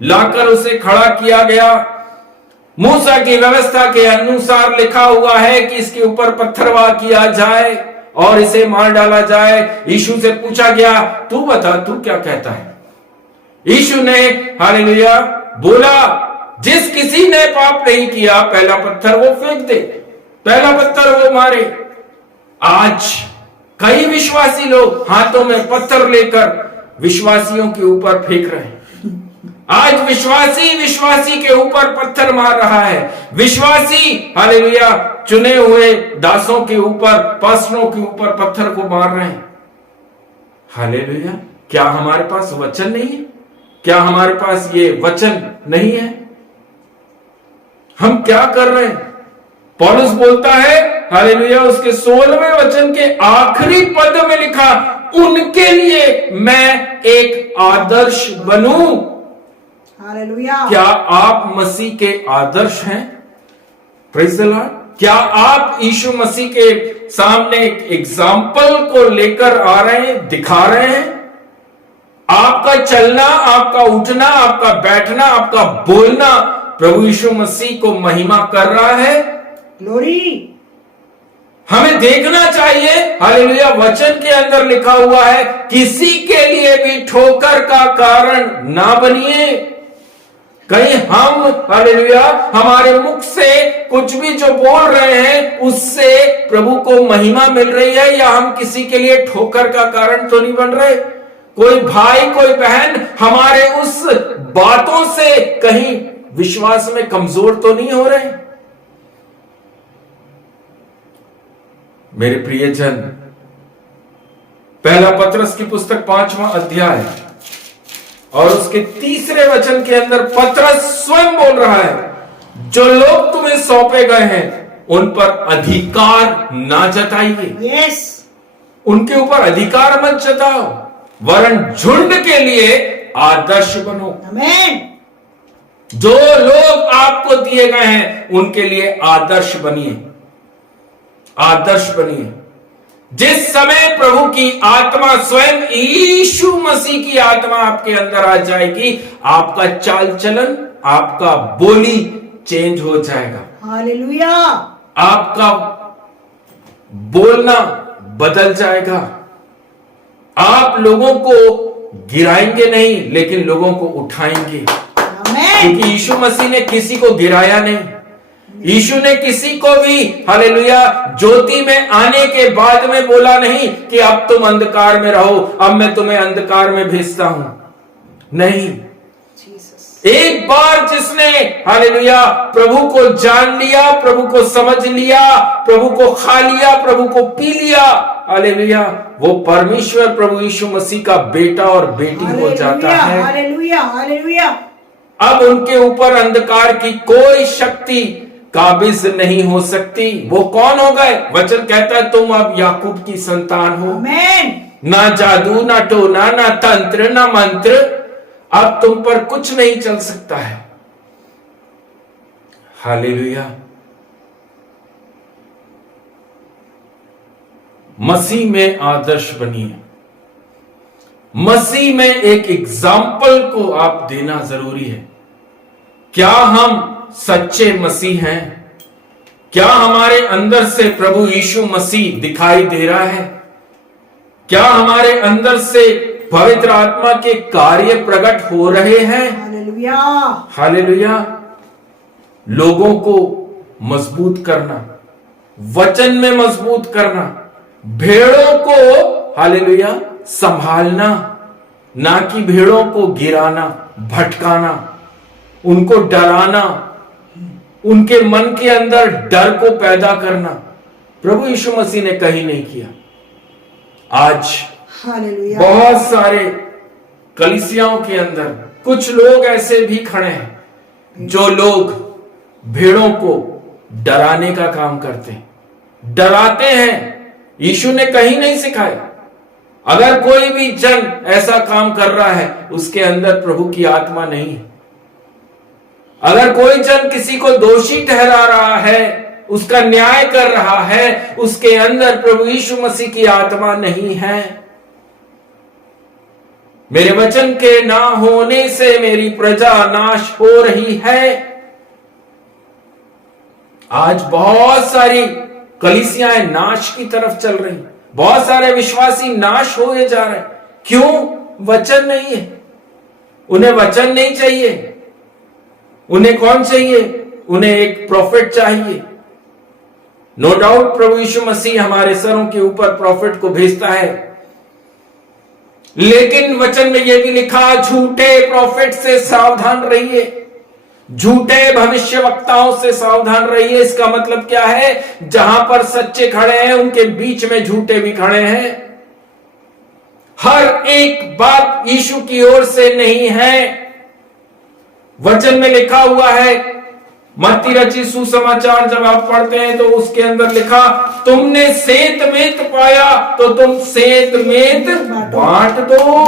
लाकर उसे खड़ा किया गया। मूसा की व्यवस्था के अनुसार लिखा हुआ है कि इसके ऊपर पत्थरवाह किया जाए और इसे मार डाला जाए। यीशु से पूछा गया, तू बता, तू क्या कहता है? यीशु ने, हालेलुया, बोला, जिस किसी ने पाप नहीं किया पहला पत्थर वो फेंक दे, पहला पत्थर वो मारे। आज कई विश्वासी लोग हाथों में पत्थर लेकर विश्वासियों के ऊपर फेंक रहे हैं। आज विश्वासी के ऊपर पत्थर मार रहा है। विश्वासी, हालेलुया, चुने हुए दासों के ऊपर, पास्टरों के ऊपर पत्थर को मार रहे हैं। हालेलुया। क्या हमारे पास वचन नहीं है? क्या हमारे पास ये वचन नहीं है? हम क्या कर रहे हैं? पौलुस बोलता है, हालेलुया, उसके 16वें वचन के आखिरी पद में लिखा, उनके लिए मैं एक आदर्श बनूं। हालेलुया। क्या आप मसीह के आदर्श हैं? Praise the Lord. क्या आप यीशु मसीह के सामने एक एग्जाम्पल को लेकर आ रहे हैं, दिखा रहे हैं? आपका चलना, आपका उठना, आपका बैठना, आपका बोलना प्रभु यीशु मसीह को महिमा कर रहा है। ग्लोरी। हमें देखना चाहिए, हालेलुया, वचन के अंदर लिखा हुआ है, किसी के लिए भी ठोकर का कारण ना बनिए। कहीं हम, हालेलुया, हमारे मुख से कुछ भी जो बोल रहे हैं उससे प्रभु को महिमा मिल रही है, या हम किसी के लिए ठोकर का कारण तो नहीं बन रहे? कोई भाई, कोई बहन हमारे उस बातों से कहीं विश्वास में कमजोर तो नहीं हो रहे? मेरे प्रियजन, पहला पतरस की पुस्तक 5वां अध्याय और उसके 3रे वचन के अंदर पतरस स्वयं बोल रहा है, जो लोग तुम्हें सौंपे गए हैं उन पर अधिकार ना जताइए। यस। उनके ऊपर अधिकार मत जताओ, वरन झुंड के लिए आदर्श बनो। आमेन। जो लोग आपको दिए गए हैं उनके लिए आदर्श बनिए, आदर्श बनिए। जिस समय प्रभु की आत्मा, स्वयं यीशु मसीह की आत्मा आपके अंदर आ जाएगी, आपका चाल चलन, आपका बोली चेंज हो जाएगा। हालेलुया। आपका बोलना बदल जाएगा। आप लोगों को गिराएंगे नहीं, लेकिन लोगों को उठाएंगे। आमेन। क्योंकि यीशु मसीह ने किसी को गिराया नहीं। यीशु ने किसी को भी, हालेलुया, ज्योति में आने के बाद में बोला नहीं कि अब तुम अंधकार में रहो, अब मैं तुम्हें अंधकार में भेजता हूं। नहीं, एक बार जिसने, हालेलुया, प्रभु को जान लिया, प्रभु को समझ लिया, प्रभु को खा लिया, प्रभु को पी लिया, हालेलुया, वो परमेश्वर प्रभु यीशु मसीह का बेटा और बेटी हो जाता है। Hallelujah, hallelujah. अब उनके ऊपर अंधकार की कोई शक्ति काबिज नहीं हो सकती। वो कौन हो गए? वचन कहता है तुम अब याकूब की संतान हो। आमेन। ना जादू, ना टोना, ना तंत्र, ना मंत्र, अब तुम पर कुछ नहीं चल सकता है। हालेलुया। मसीह में आदर्श बनिए। मसीह में एक एग्जाम्पल को आप देना जरूरी है। क्या हम सच्चे मसीह हैं? क्या हमारे अंदर से प्रभु यीशु मसीह दिखाई दे रहा है? क्या हमारे अंदर से पवित्र आत्मा के कार्य प्रकट हो रहे हैं? हालेलुया। हालेलुया। लोगों को मजबूत करना, वचन में मजबूत करना, भेड़ों को, हालेलुया, संभालना, ना कि भेड़ों को गिराना, भटकाना, उनको डराना, उनके मन के अंदर डर को पैदा करना, प्रभु यीशु मसीह ने कहीं नहीं किया। आज हालेलुया। बहुत सारे कलीसियाओं के अंदर कुछ लोग ऐसे भी खड़े हैं जो लोग भेड़ों को डराने का काम करते हैं, डराते हैं। यीशु ने कहीं नहीं सिखाया। अगर कोई भी जन ऐसा काम कर रहा है, उसके अंदर प्रभु की आत्मा नहीं है। अगर कोई जन किसी को दोषी ठहरा रहा है, उसका न्याय कर रहा है, उसके अंदर प्रभु यीशु मसीह की आत्मा नहीं है। मेरे वचन के ना होने से मेरी प्रजा नाश हो रही है। आज बहुत सारी कलीसियाएं नाश की तरफ चल रही, बहुत सारे विश्वासी नाश होए जा रहे हैं। क्यों? वचन नहीं है। उन्हें वचन नहीं चाहिए। उन्हें कौन चाहिए? उन्हें एक प्रॉफिट चाहिए। नो डाउट प्रभु यीशु मसीह हमारे सरों के ऊपर प्रॉफिट को भेजता है, लेकिन वचन में यह भी लिखा, झूठे प्रॉफिट से सावधान रहिए, झूठे भविष्यवक्ताओं से सावधान रहिए। इसका मतलब क्या है? जहां पर सच्चे खड़े हैं, उनके बीच में झूठे भी खड़े हैं। हर एक बात यीशु की ओर से नहीं है। वचन में लिखा हुआ है, मत्ती रची सुसमाचार जब आप पढ़ते हैं तो उसके अंदर लिखा, तुमने सेत मेत पाया तो तुम सेत मेत बांट दो।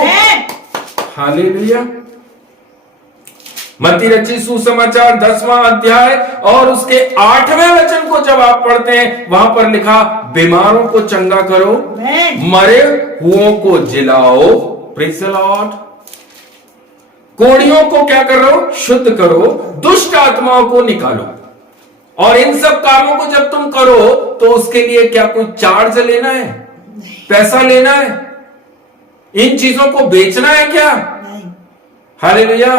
हालेलुया। मत्ती रची सुसमाचार 10वां अध्याय और उसके 8वें वचन को जब आप पढ़ते हैं, वहां पर लिखा, बीमारों को चंगा करो, मरे हुओं को जिलाओ, प्रेज़ द लॉर्ड, कोड़ियों को क्या करो? शुद्ध करो, दुष्ट आत्माओं को निकालो। और इन सब कामों को जब तुम करो तो उसके लिए क्या कोई चार्ज लेना है? पैसा लेना है? इन चीजों को बेचना है क्या? हालेलुया।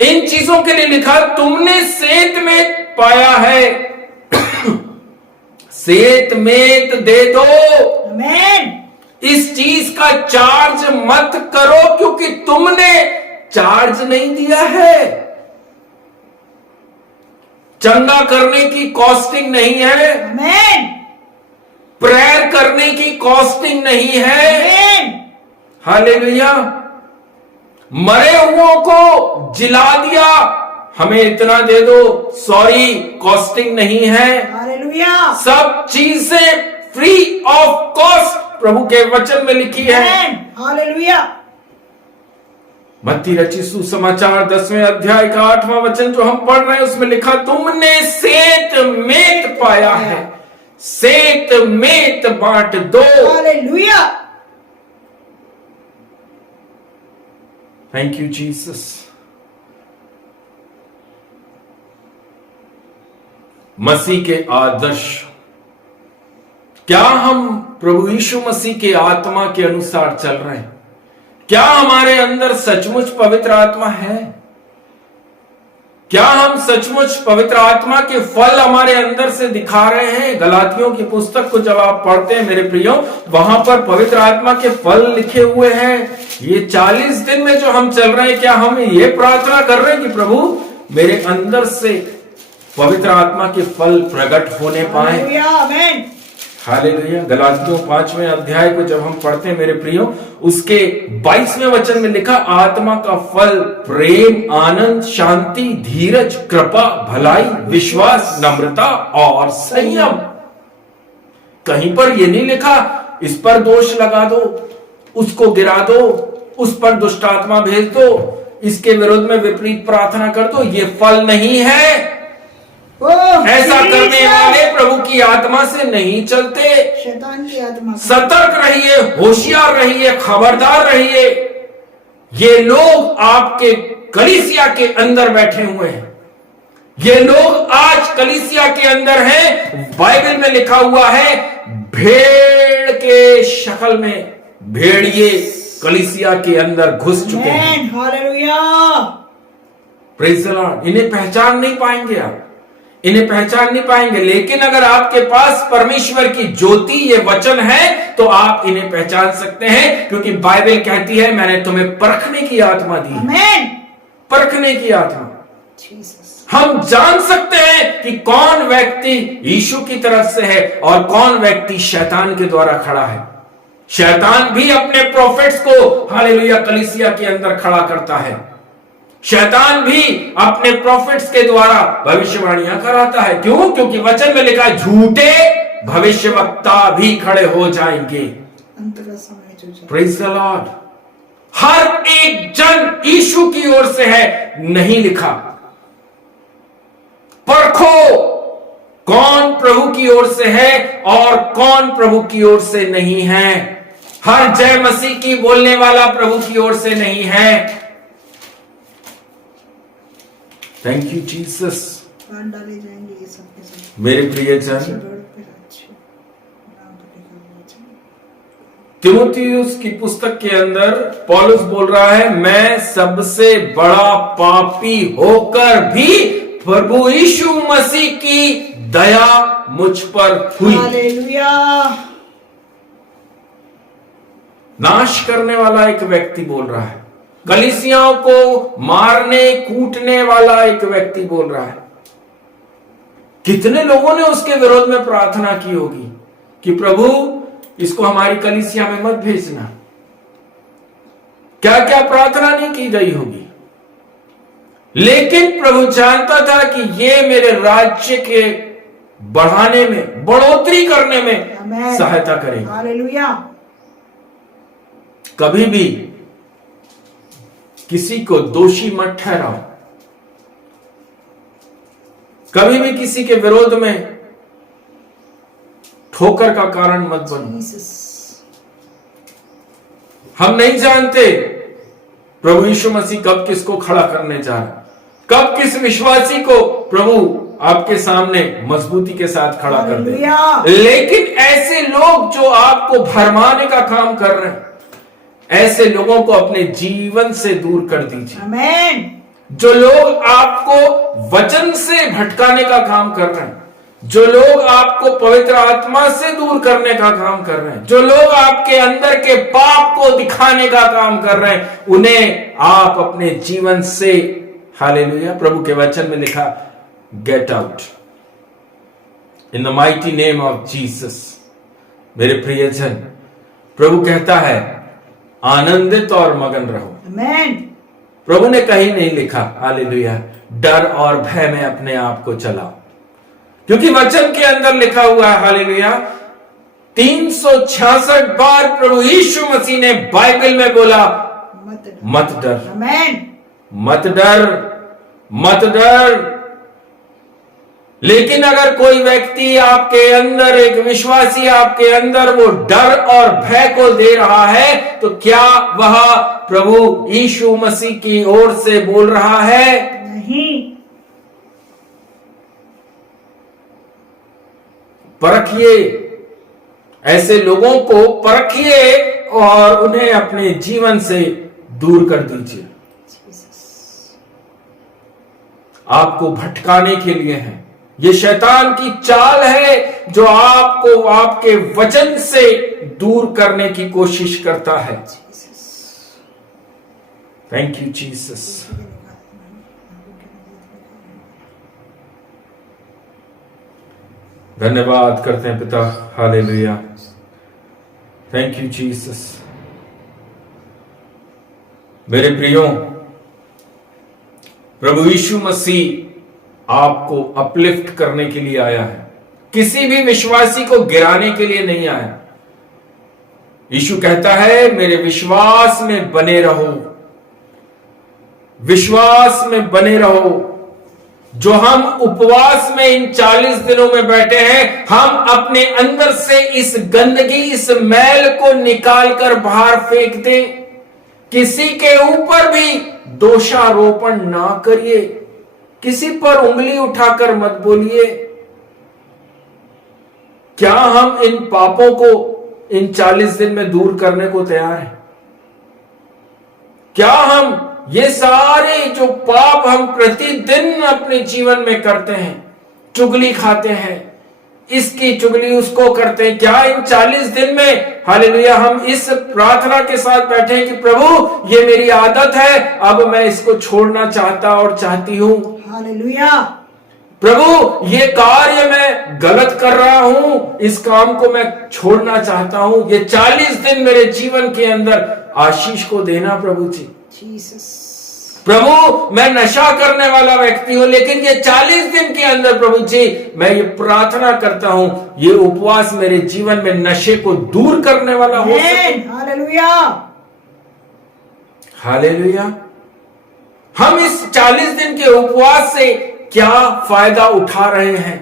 इन चीजों के लिए लिखा, तुमने सेत में पाया है, सेत मेत दे दो। आमेन। इस चीज का चार्ज मत करो, क्योंकि तुमने चार्ज नहीं दिया है। चंगा करने की कॉस्टिंग नहीं है। आमेन। प्रेयर करने की कॉस्टिंग नहीं है। आमेन। हालेलुया। मरे हुओं को जिला दिया, हमें इतना दे दो, सॉरी, कॉस्टिंग नहीं है। हालेलुया। सब चीजें फ्री ऑफ कॉस्ट प्रभु के वचन में लिखी है। हालेलुया। मत्ती रचित सुसमाचार 10वें अध्याय का 8वां वचन जो हम पढ़ रहे हैं उसमें लिखा, तुमने सेत मेत पाया है, सेत मेत बांट दो। हालेलुया। Thank you Jesus. मसीह के आदर्श, क्या हम प्रभु यीशु मसीह के आत्मा के अनुसार चल रहे हैं? क्या हमारे अंदर सचमुच पवित्र आत्मा है? क्या हम सचमुच पवित्र आत्मा के फल हमारे अंदर से दिखा रहे हैं? गलातियों की पुस्तक को जब आप पढ़ते हैं मेरे प्रियो, वहां पर पवित्र आत्मा के फल लिखे हुए हैं। ये 40 दिन में जो हम चल रहे हैं, क्या हम ये प्रार्थना कर रहे हैं कि प्रभु मेरे अंदर से पवित्र आत्मा के फल प्रकट होने पाए? आमीन। हालेलुया। गलातियों 5वें अध्याय को जब हम पढ़ते हैं मेरे प्रियो, उसके 22वें वचन में लिखा, आत्मा का फल प्रेम, आनंद, शांति, धीरज, कृपा, भलाई, विश्वास, नम्रता और संयम। कहीं पर यह नहीं लिखा इस पर दोष लगा दो, उसको गिरा दो, उस पर दुष्ट आत्मा भेज दो, इसके विरोध में विपरीत प्रार्थना कर दो। ये फल नहीं है। ऐसा करने वाले प्रभु की आत्मा से नहीं चलते। शैतान की आत्मा। सतर्क रहिए, होशियार रहिए, खबरदार रहिए। ये लोग आपके कलीसिया के अंदर बैठे हुए हैं। ये लोग आज कलीसिया के अंदर हैं। बाइबल में लिखा हुआ है, भेड़ के शक्ल में भेड़िए कलीसिया के अंदर घुस चुके हैं। हालेलुया। Praise the Lord. इन्हें पहचान नहीं पाएंगे आप, इन्हें पहचान नहीं पाएंगे, लेकिन अगर आपके पास परमेश्वर की ज्योति ये वचन है तो आप इन्हें पहचान सकते हैं, क्योंकि बाइबल कहती है मैंने तुम्हें परखने की आत्मा दी। आमीन। परखने की आत्मा। जीसस। हम जान सकते हैं कि कौन व्यक्ति यीशु की तरफ से है और कौन व्यक्ति शैतान के द्वारा खड़ा है। शैतान भी अपने प्रोफेट्स को हालेलुया कलीसिया के अंदर खड़ा करता है। शैतान भी अपने प्रोफेट्स के द्वारा भविष्यवाणियां कराता है। क्यों? क्योंकि वचन में लिखा है झूठे भविष्यवक्ता भी खड़े हो जाएंगे। अंत का समय जो जाए। Praise the Lord. हर एक जन यीशु की ओर से है नहीं लिखा। परखो कौन प्रभु की ओर से है और कौन प्रभु की ओर से नहीं है। हर जय मसीह की बोलने वाला प्रभु की ओर से नहीं है। Thank you Jesus. काट डाले जाएंगे ये सब के सब। मेरे प्रियजन, अच्छे वर्ड पे अच्छे नाम पे लिखा हुआ है। तीमुथियुस की पुस्तक के अंदर पौलुस बोल रहा है, मैं सबसे बड़ा पापी होकर भी प्रभु यीशु मसीह की दया मुझ पर हुई। हालेलुया। नाश करने वाला एक व्यक्ति बोल रहा है, कलीसियाओं को मारने कूटने वाला एक व्यक्ति बोल रहा है। कितने लोगों ने उसके विरोध में प्रार्थना की होगी कि प्रभु इसको हमारी कलीसिया में मत भेजना। क्या क्या प्रार्थना नहीं की गई होगी, लेकिन प्रभु जानता था कि ये मेरे राज्य के बढ़ाने में, बढ़ोतरी करने में आमीन। सहायता करेगा। हालेलुया। कभी भी किसी को दोषी मत ठहराओ, कभी भी किसी के विरोध में ठोकर का कारण मत बनो। जीसस। हम नहीं जानते प्रभु यीशु मसीह कब किसको खड़ा करने जा रहा, कब किस विश्वासी को प्रभु आपके सामने मजबूती के साथ खड़ा कर दे। हालेलुया। लेकिन ऐसे लोग जो आपको भरमाने का काम कर रहे हैं, ऐसे लोगों को अपने जीवन से दूर कर दीजिए। आमीन। जो लोग आपको वचन से भटकाने का काम कर रहे हैं, जो लोग आपको पवित्र आत्मा से दूर करने का काम कर रहे हैं, जो लोग आपके अंदर के पाप को दिखाने का काम कर रहे हैं, उन्हें आप अपने जीवन से हालेलुया, प्रभु के वचन में लिखा, get out in the mighty name of Jesus. मेरे प्रियजन, प्रभु कहता है आनंदित और मगन रहो। आमीन। प्रभु ने कहीं नहीं लिखा हालेलुया डर और भय में अपने आप को चलाओ, क्योंकि वचन के अंदर लिखा हुआ है हालेलुया 366 बार प्रभु यीशु मसीह ने बाइबल में बोला मत डर, आमेन। मत डर, मत डर। लेकिन अगर कोई व्यक्ति आपके अंदर, एक विश्वासी आपके अंदर वो डर और भय को दे रहा है, तो क्या वह प्रभु यीशु मसीह की ओर से बोल रहा है? नहीं। परखिए, ऐसे लोगों को परखिए और उन्हें अपने जीवन से दूर कर दीजिए। आपको भटकाने के लिए है। ये शैतान की चाल है जो आपको आपके वचन से दूर करने की कोशिश करता है। Thank you Jesus. धन्यवाद करते हैं पिता, हालेलुया। Thank you Jesus. मेरे प्रियो, प्रभु यीशु मसीह आपको अपलिफ्ट करने के लिए आया है, किसी भी विश्वासी को गिराने के लिए नहीं आया। यीशु कहता है मेरे विश्वास में बने रहो, विश्वास में बने रहो। जो हम उपवास में इन 40 दिनों में बैठे हैं, हम अपने अंदर से इस गंदगी, इस मैल को निकालकर बाहर फेंक दें। किसी के ऊपर भी दोषारोपण ना करिए, किसी पर उंगली उठाकर मत बोलिए। क्या हम इन पापों को इन 40 दिन में दूर करने को तैयार हैं? क्या हम ये सारे जो पाप हम प्रतिदिन अपने जीवन में करते हैं, चुगली खाते हैं, इसकी चुगली उसको करते हैं, क्या इन 40 दिन में हालेलुया हम इस प्रार्थना के साथ बैठे हैं कि प्रभु ये मेरी आदत है, अब मैं इसको छोड़ना चाहता और चाहती हूं। हालेलुया। प्रभु ये कार्य मैं गलत कर रहा हूं, इस काम को मैं छोड़ना चाहता हूं। ये 40 दिन मेरे जीवन के अंदर आशीष को देना प्रभु जी। प्रभु मैं नशा करने वाला व्यक्ति हूं, लेकिन ये 40 दिन के अंदर प्रभु जी मैं ये प्रार्थना करता हूं, ये उपवास मेरे जीवन में नशे को दूर करने वाला हो सके। Hallelujah, hallelujah. हम इस 40 दिन के उपवास से क्या फायदा उठा रहे हैं?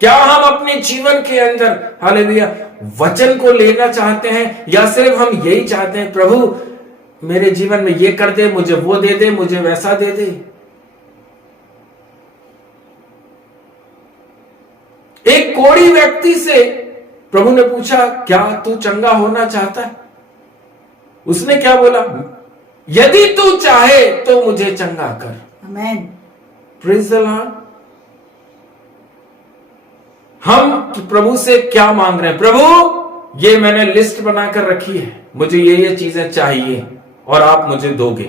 क्या हम अपने जीवन के अंदर हालेलुया वचन को लेना चाहते हैं, या सिर्फ हम यही चाहते हैं प्रभु मेरे जीवन में ये कर दे, मुझे वो दे दे, मुझे वैसा दे दे। एक कोढ़ी व्यक्ति से प्रभु ने पूछा क्या तू चंगा होना चाहता है? उसने क्या बोला? यदि तू चाहे तो मुझे चंगा कर। आमेन। Praise the Lord. हम प्रभु से क्या मांग रहे हैं? प्रभु ये मैंने लिस्ट बनाकर रखी है, मुझे ये चीजें चाहिए और आप मुझे दोगे।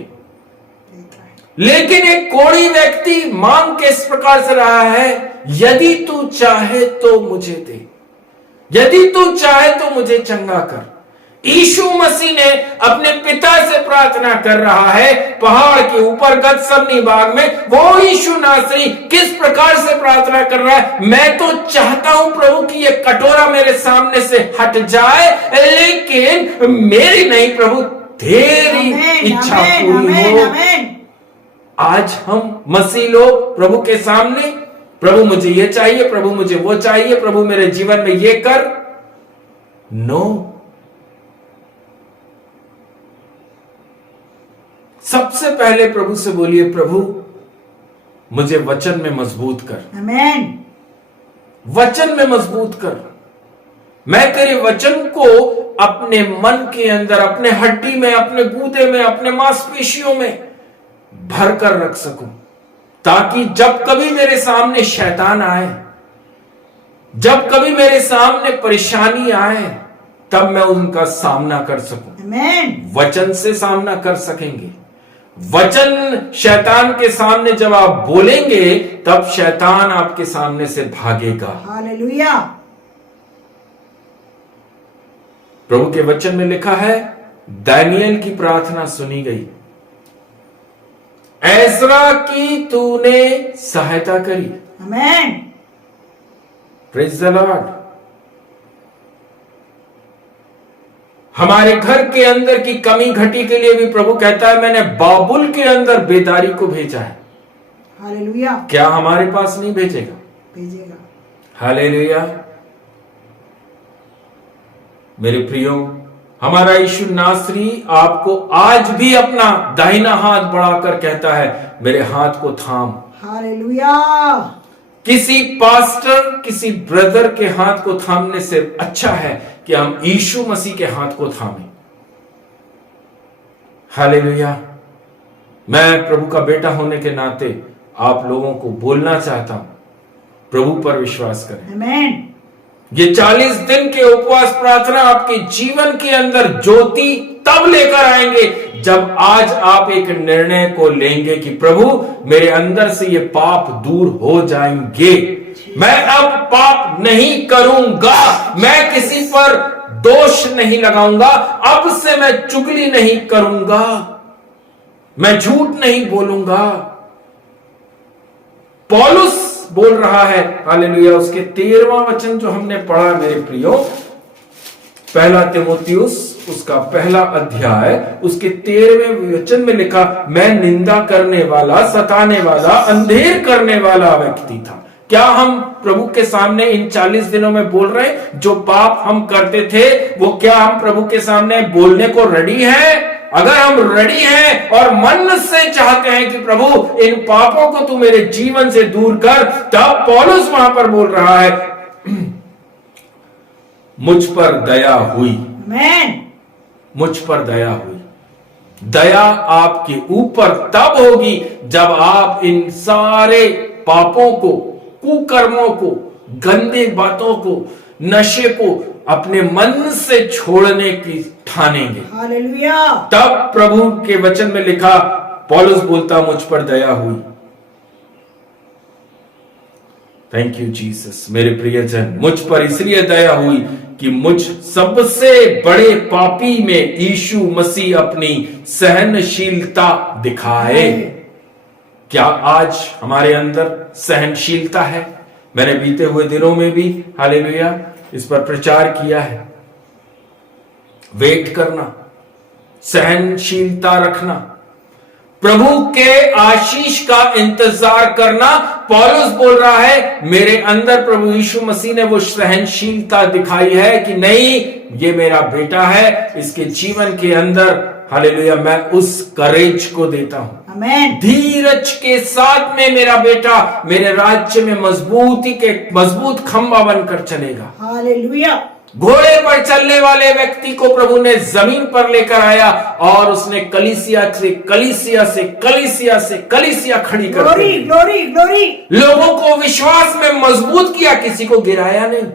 लेकिन एक कोढ़ी व्यक्ति मांग किस प्रकार से रहा है? यदि तू चाहे तो मुझे दे, यदि तू चाहे तो मुझे चंगा कर। यीशु मसीह ने अपने पिता से प्रार्थना कर रहा है पहाड़ के ऊपर गतसमनी बाग में। वो यीशु नासरी किस प्रकार से प्रार्थना कर रहा है? मैं तो चाहता हूं प्रभु कि ये कटोरा मेरे सामने से हट जाए, लेकिन मेरी नहीं प्रभु तेरी इच्छा पूरी हो। आज हम मसीह लोग प्रभु के सामने, प्रभु मुझे ये चाहिए, प्रभु मुझे वो चाहिए, प्रभु मेरे जीवन में ये कर। नो, सबसे पहले प्रभु से बोलिए प्रभु मुझे वचन में मजबूत कर। आमेन। वचन में मजबूत कर। मैं तेरे वचन को अपने मन के अंदर, अपने हड्डी में, अपने गूदे में, अपने मांसपेशियों में भर कर रख सकूं, ताकि जब कभी मेरे सामने शैतान आए, जब कभी मेरे सामने परेशानी आए, तब मैं उनका सामना कर सकूं। आमेन। वचन से सामना कर सकेंगे। वचन शैतान के सामने जब आप बोलेंगे, तब शैतान आपके सामने से भागेगा। हालेलुया। प्रभु के वचन में लिखा है दानियल की प्रार्थना सुनी गई, एज़रा की तूने सहायता करी। आमेन। Praise the Lord. हमारे घर के अंदर की कमी घटी के लिए भी प्रभु कहता है मैंने बाबुल के अंदर बेदारी को भेजा है। हालेलुया। क्या हमारे पास नहीं भेजेगा? भेजेगा। हालेलुया। मेरे प्रियो, हमारा यीशु नासरी आपको आज भी अपना दाहिना हाथ बढ़ाकर कहता है मेरे हाथ को थाम। हालेलुया। किसी पास्टर, किसी ब्रदर के हाथ को थामने से अच्छा है कि हम यीशु मसीह के हाथ को थामें। हालेलुया। मैं प्रभु का बेटा होने के नाते आप लोगों को बोलना चाहता हूं, प्रभु पर विश्वास करें। आमेन। ये 40 दिन के उपवास प्रार्थना आपके जीवन के अंदर ज्योति तब लेकर आएंगे जब आज आप एक निर्णय को लेंगे कि प्रभु मेरे अंदर से ये पाप दूर हो जाएंगे, मैं अब पाप नहीं करूंगा, मैं किसी पर दोष नहीं लगाऊंगा, अब से मैं चुगली नहीं करूंगा, मैं झूठ नहीं बोलूंगा। पौलुस बोल रहा है, हालेलुया, उसके 13वां वचन जो हमने पढ़ा मेरे प्रियो, पहला तिमोथियुस उसका पहला अध्याय उसके 13वें वचन में लिखा, मैं निंदा करने वाला, सताने वाला, अंधेर करने वाला व्यक्ति था। क्या हम प्रभु के सामने इन 40 दिनों में बोल रहे हैं जो पाप हम करते थे वो क्या हम प्रभु के सामने बोलने को रेडी हैं? अगर हम रेडी हैं और मन से चाहते हैं कि प्रभु इन पापों को तू मेरे जीवन से दूर कर, तब पौलुस वहां पर बोल रहा है मुझ पर दया हुई। आमेन। मुझ पर दया हुई। दया आपके ऊपर तब होगी जब आप इन सारे पापों को, कुकर्मों को, गंदे बातों को, नशे को अपने मन से छोड़ने की ठानेंगे। हालेलुया। तब प्रभु के वचन में लिखा, पौलुस बोलता मुझ पर दया हुई। Thank you Jesus. मेरे प्रियजन, मुझ पर इसलिए दया हुई कि मुझ सबसे बड़े पापी में यीशु मसीह अपनी सहनशीलता दिखाए। क्या आज हमारे अंदर सहनशीलता है? मैंने बीते हुए दिनों में भी हालेलुया इस पर प्रचार किया है। वेट करना, सहनशीलता रखना, प्रभु के आशीष का इंतजार करना। पौलुस बोल रहा है मेरे अंदर प्रभु यीशु मसीह ने वो सहनशीलता दिखाई है कि नहीं, ये मेरा बेटा है, इसके जीवन के अंदर हालेलुया मैं उस करेज को देता हूं। आमेन। धीरज के साथ में मेरा बेटा मेरे राज्य में मजबूत खंबा बनकर चलेगा। हालेलुया। घोड़े पर चलने वाले व्यक्ति को प्रभु ने जमीन पर लेकर आया और उसने कलीसिया से खड़ी कर दी। Glory glory. लोगों को विश्वास में मजबूत किया, किसी को गिराया नहीं।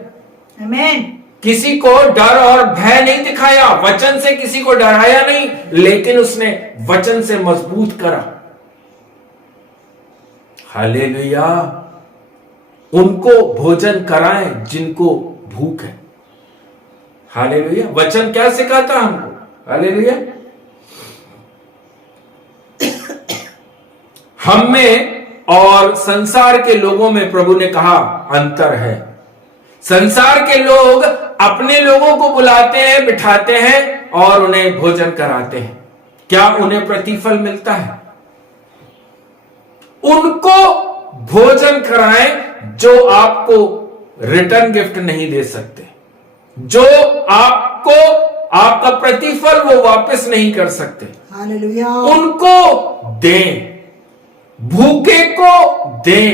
आमेन। किसी को डर और भय नहीं दिखाया, वचन से किसी को डराया नहीं, लेकिन उसने वचन से मजबूत करा। हालेलुया। उनको भोजन कराएं जिनको भूख है। हालेलुया। वचन क्या सिखाता हमको? हालेलुया। हम में और संसार के लोगों में प्रभु ने कहा अंतर है। संसार के लोग अपने लोगों को बुलाते हैं, बिठाते हैं और उन्हें भोजन कराते हैं। क्या उन्हें प्रतिफल मिलता है? उनको भोजन कराएं जो आपको रिटर्न गिफ्ट नहीं दे सकते, जो आपको आपका प्रतिफल वो वापस नहीं कर सकते। हालेलुया। उनको दें, भूखे को दें,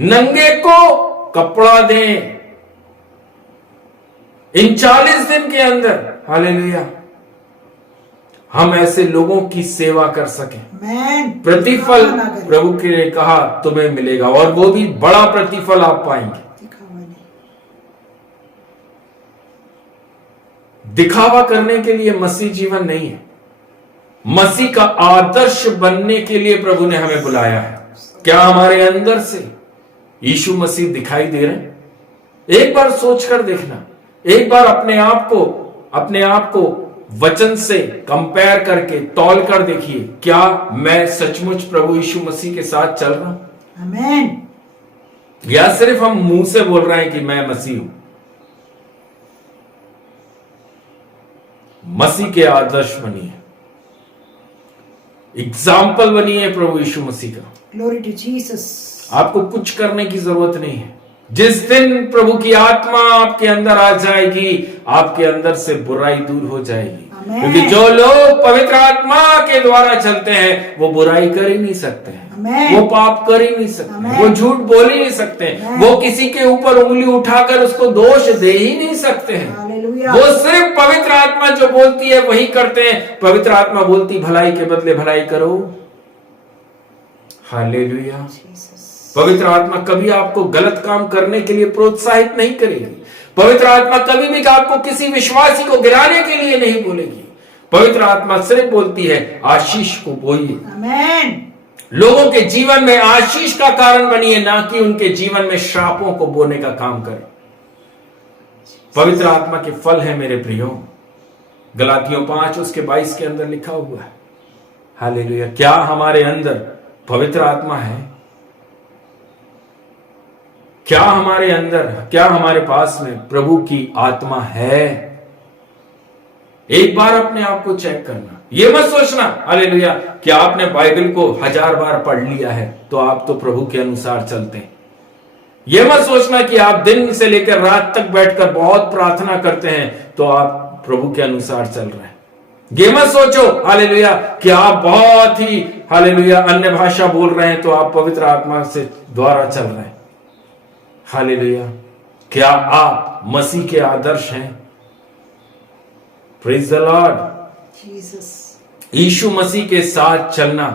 नंगे को कपड़ा दें। इन 40 दिन के अंदर हालेलुया हम ऐसे लोगों की सेवा कर सकें। आमेन। प्रतिफल प्रभु के ने कहा तुम्हें मिलेगा और वो भी बड़ा प्रतिफल आप पाएंगे। दिखावा करने के लिए मसीह जीवन नहीं है, मसीह का आदर्श बनने के लिए प्रभु ने हमें बुलाया है। क्या हमारे अंदर से यीशु मसीह दिखाई दे रहे हैं? एक बार सोचकर देखना, एक बार अपने आप को वचन से कंपेयर करके तौल कर देखिए, क्या मैं सचमुच प्रभु यीशु मसीह के साथ चल रहा हूं? आमेन। या सिर्फ हम मुंह से बोल रहे हैं कि मैं मसीह हूं? मसीह के आदर्श बनिए, एग्जाम्पल बनिए प्रभु यीशु मसीह का। Glory to Jesus. आपको कुछ करने की जरूरत नहीं है। जिस दिन प्रभु की आत्मा आपके अंदर आ जाएगी, आपके अंदर से बुराई दूर हो जाएगी। आमेन। क्योंकि जो लोग पवित्र आत्मा के द्वारा चलते हैं वो बुराई कर ही नहीं सकते हैं, आमेन। वो पाप कर ही नहीं सकते, आमेन। वो झूठ बोल ही नहीं सकते, आमेन। वो किसी के ऊपर उंगली उठाकर उसको दोष दे ही नहीं सकते हैं। हालेलुया। वो सिर्फ पवित्र आत्मा जो बोलती है वही करते हैं। पवित्र आत्मा बोलती भलाई के बदले भलाई करो। हालेलुया। पवित्र आत्मा कभी आपको गलत काम करने के लिए प्रोत्साहित नहीं करेगी। पवित्र आत्मा कभी भी आपको किसी विश्वासी को गिराने के लिए नहीं बोलेगी। पवित्र आत्मा सिर्फ बोलती है आशीष को बोइए, आमेन। लोगों के जीवन में आशीष का कारण बनिए, ना कि उनके जीवन में श्रापों को बोने का काम करें। पवित्र आत्मा के फल है मेरे प्रियो, गलातियों 5 उसके 22 के अंदर लिखा हुआ है। हालेलुया। क्या हमारे अंदर पवित्र आत्मा है? क्या हमारे अंदर, क्या हमारे पास में प्रभु की आत्मा है? एक बार अपने आप को चेक करना। ये मत सोचना हालेलुया कि आपने बाइबल को 1000 बार पढ़ लिया है तो आप तो प्रभु के अनुसार चलते हैं। ये मत सोचना कि आप दिन से लेकर रात तक बैठकर बहुत प्रार्थना करते हैं तो आप प्रभु के अनुसार चल रहे हैं। ये मत सोचो हालेलुया कि आप बहुत ही हालेलुया अन्य भाषा बोल रहे हैं तो आप पवित्र आत्मा से द्वारा चल रहे हैं। हालेलुया। क्या आप मसीह के आदर्श हैं? Praise the Lord. जीसस। यीशु मसीह के साथ चलना।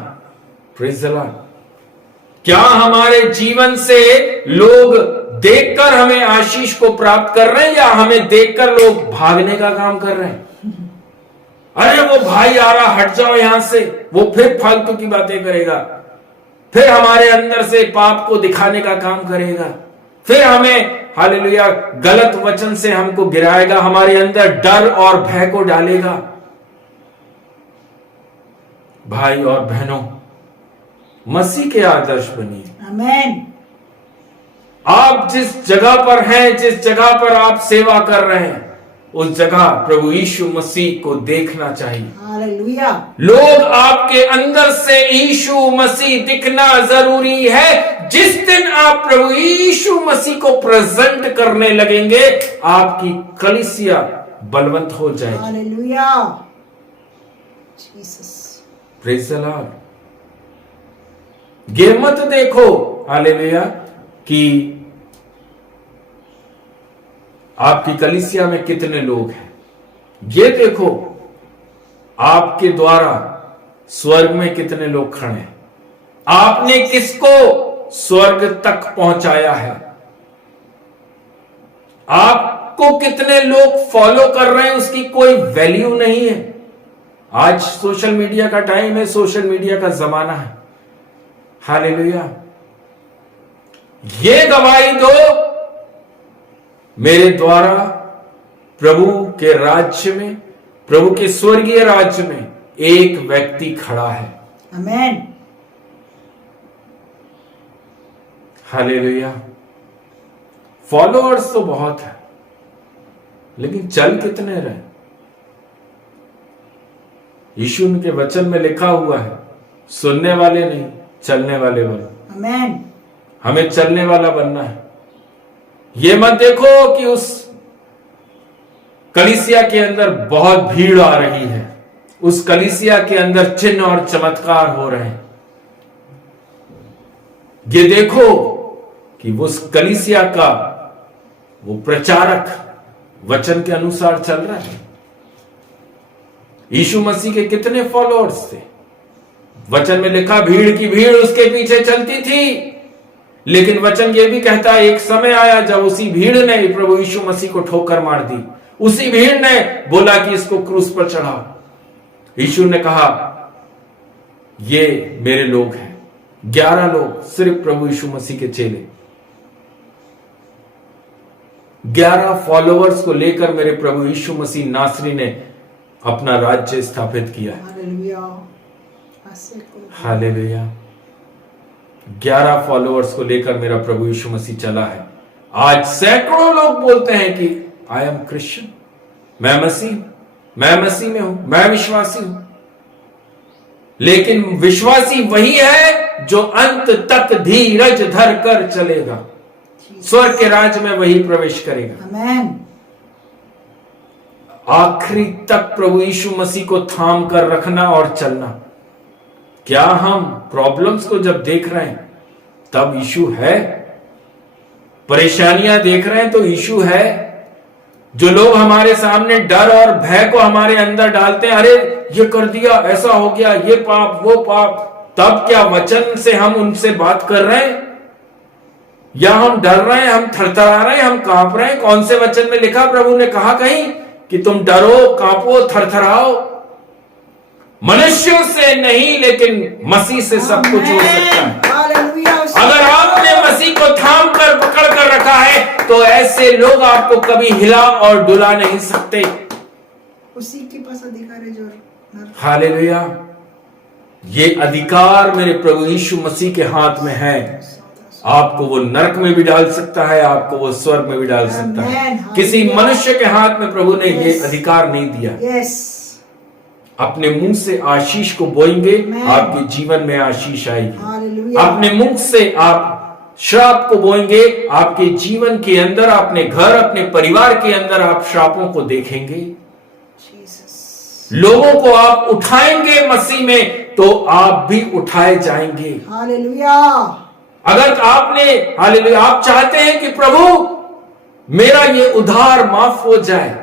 Praise the Lord. क्या हमारे जीवन से लोग देखकर हमें आशीष को प्राप्त कर रहे हैं या हमें देखकर लोग भागने का काम कर रहे हैं? अरे वो भाई आ रहा, हट जाओ यहां से, वो फिर फालतू की बातें करेगा, फिर हमारे अंदर से पाप को दिखाने का काम करेगा, फिर हमें हालेलुया गलत वचन से हमको गिराएगा, हमारे अंदर डर और भय को डालेगा। भाई और बहनों, मसीह के आदर्श बनिए। आमेन। आप जिस जगह पर हैं, जिस जगह पर आप सेवा कर रहे हैं, उस जगह प्रभु यीशु मसीह को देखना चाहिए। हालेलुया। लोग आपके अंदर से यीशु मसीह दिखना जरूरी है। जिस दिन आप प्रभु यीशु मसीह को प्रेजेंट करने लगेंगे, आपकी कलीसिया बलवंत हो जाएगी। Hallelujah. Jesus. Praise the Lord. ये मत देखो हालेलुया कि आपकी कलीसिया में कितने लोग हैं, ये देखो आपके द्वारा स्वर्ग में कितने लोग खड़े हैं, आपने किसको स्वर्ग तक पहुंचाया है, आपको कितने लोग फॉलो कर रहे हैं, उसकी कोई वैल्यू नहीं है। आज सोशल मीडिया का टाइम है, सोशल मीडिया का जमाना है। हालेलुया। ये गवाही दो, मेरे द्वारा प्रभु के राज्य में, प्रभु के स्वर्गीय राज्य में एक व्यक्ति खड़ा है। आमेन। हालेलुया। फॉलोअर्स तो बहुत है, लेकिन चल कितने रहे? यीशु के वचन में लिखा हुआ है, सुनने वाले नहीं, चलने वाले बनो। आमेन। हमें चलने वाला बनना है। ये मत देखो कि उस कलीसिया के अंदर बहुत भीड़ आ रही है, उस कलीसिया के अंदर चिन्ह और चमत्कार हो रहे हैं। ये देखो कि उस कलीसिया का वो प्रचारक वचन के अनुसार चल रहा है। यीशु मसीह के कितने फॉलोअर्स थे? वचन में लिखा भीड़ की भीड़ उसके पीछे चलती थी, लेकिन वचन ये भी कहता है एक समय आया जब उसी भीड़ ने प्रभु यीशु मसीह को ठोकर मार दी। उसी भीड़ ने बोला कि इसको क्रूस पर चढ़ाओ। यीशु ने कहा ये मेरे लोग हैं। 11 लोग, सिर्फ प्रभु यीशु मसीह के चेले। 11 फॉलोअर्स को लेकर मेरे प्रभु यीशु मसीह नासरी ने अपना राज्य स्थापित किया। हालेलुया। हालेलुया। 11 फॉलोअर्स को लेकर मेरा प्रभु यीशु मसीह चला है। आज सैकड़ों लोग बोलते हैं कि आई एम क्रिश्चियन, मैं मसीह। मैं मसीह में हूं, मैं विश्वासी हूं। लेकिन विश्वासी वही है जो अंत तक धीरज धर कर चलेगा, स्वर्ग के राज्य में वही प्रवेश करेगा। आमेन। आखिरी तक प्रभु यीशु मसीह को थाम कर रखना और चलना। क्या हम प्रॉब्लम्स को जब देख रहे हैं तब यीशु है? परेशानियां देख रहे हैं तो यीशु है? जो लोग हमारे सामने डर और भय को हमारे अंदर डालते हैं, अरे ये कर दिया, ऐसा हो गया, ये पाप, वो पाप, तब क्या वचन से हम उनसे बात कर रहे हैं? या हम डर रहे हैं, हम थरथरा रहे हैं, हम कांप रहे हैं? कौन से वचन में लिखा? प्रभु ने कहा कहीं कि तुम डरो, कांपो, थरथराओ? मनुष्यों से नहीं, लेकिन मसीह से सब कुछ हो सकता है। हालेलुया। अगर आपने मसीह को थाम कर पकड़ कर रखा है तो ऐसे लोग आपको कभी हिला और डुला नहीं सकते। उसी के पास अधिकार है जो हालेलुया। ये अधिकार मेरे प्रभु यीशु मसीह के हाथ में है। आपको वो नरक में भी डाल सकता है, आपको वो स्वर्ग में भी डाल सकता है। किसी मनुष्य के हाथ में प्रभु ने ये अधिकार नहीं दिया। यस। अपने मुंह से आशीष को बोएंगे, आपके जीवन में आशीष आएगी। हालेलुया। अपने मुंह से आप श्राप को बोएंगे, आपके जीवन के अंदर, अपने घर, अपने परिवार के अंदर आप श्रापों को देखेंगे। लोगों को आप उठाएंगे मसीह में तो आप भी उठाए जाएंगे। हालेलुया। अगर आपने हालेलुया आप चाहते हैं कि प्रभु मेरा ये उधार माफ हो जाए,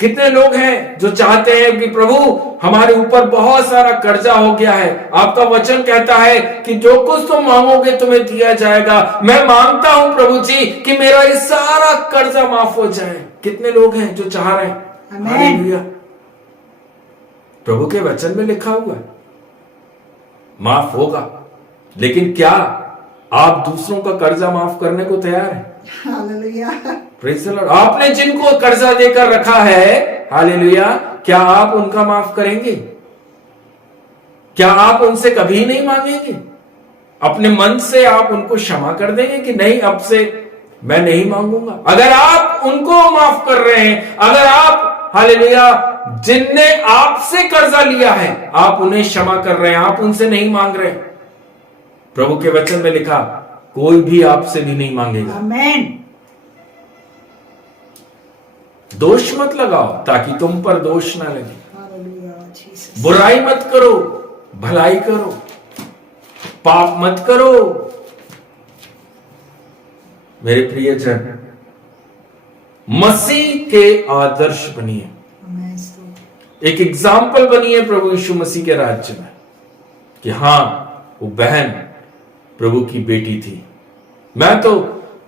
कितने लोग हैं जो चाहते हैं कि प्रभु हमारे ऊपर बहुत सारा कर्जा हो गया है, आपका वचन कहता है कि जो कुछ तुम मांगोगे तुम्हें दिया जाएगा। मैं मांगता हूं प्रभु जी कि मेरा ये सारा कर्जा माफ हो जाए। कितने लोग हैं जो चाह रहे हैं? हालेलुया। प्रभु के वचन में लिखा हुआ है माफ होगा, लेकिन क्या आप दूसरों का कर्जा माफ करने को तैयार हैं? हालेलुया। Praise the Lord. आपने जिनको कर्जा देकर रखा है, हालेलुया, क्या आप उनका माफ करेंगे? क्या आप उनसे कभी नहीं मांगेंगे? अपने मन से आप उनको क्षमा कर देंगे कि नहीं, अब से मैं नहीं मांगूंगा? अगर आप उनको माफ कर रहे हैं, अगर आप हालेलुया जिनने आपसे कर्जा लिया है आप उन्हें क्षमा कर रहे हैं, आप उनसे नहीं मांग रहे, प्रभु के वचन में लिखा कोई भी आपसे भी नहीं मांगेगा। आमेन। दोष मत लगाओ ताकि तुम पर दोष ना लगे। हालेलुया। जीसस। बुराई मत करो, भलाई करो। पाप मत करो। मेरे प्रियजन, मसीह के आदर्श बनिए, आमेन। एक एग्जाम्पल बनिए प्रभु यीशु मसीह के राज्य में कि हां वो बहन प्रभु की बेटी थी। मैं तो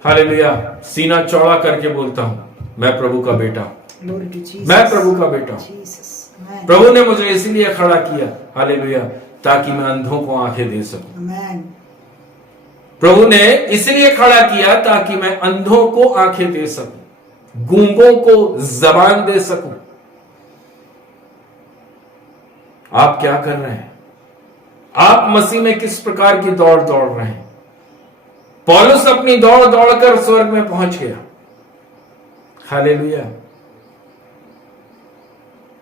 हालेलुया सीना चौड़ा करके बोलता हूं, मैं प्रभु का बेटा हूं, Glory to Jesus. मैं प्रभु का बेटा हूं। Jesus. Amen. प्रभु ने मुझे इसलिए खड़ा किया हालेलुया ताकि मैं अंधों को आंखें दे सकूं। Amen. प्रभु ने इसलिए खड़ा किया ताकि मैं अंधों को आंखें दे सकूं, गूंगों को जबान दे सकूं। आप क्या कर रहे हैं? आप मसीह में किस प्रकार की दौड़ दौड़ रहे हैं? पौलुस अपनी दौड़ दौड़कर स्वर्ग में पहुंच गया। हालेलुया।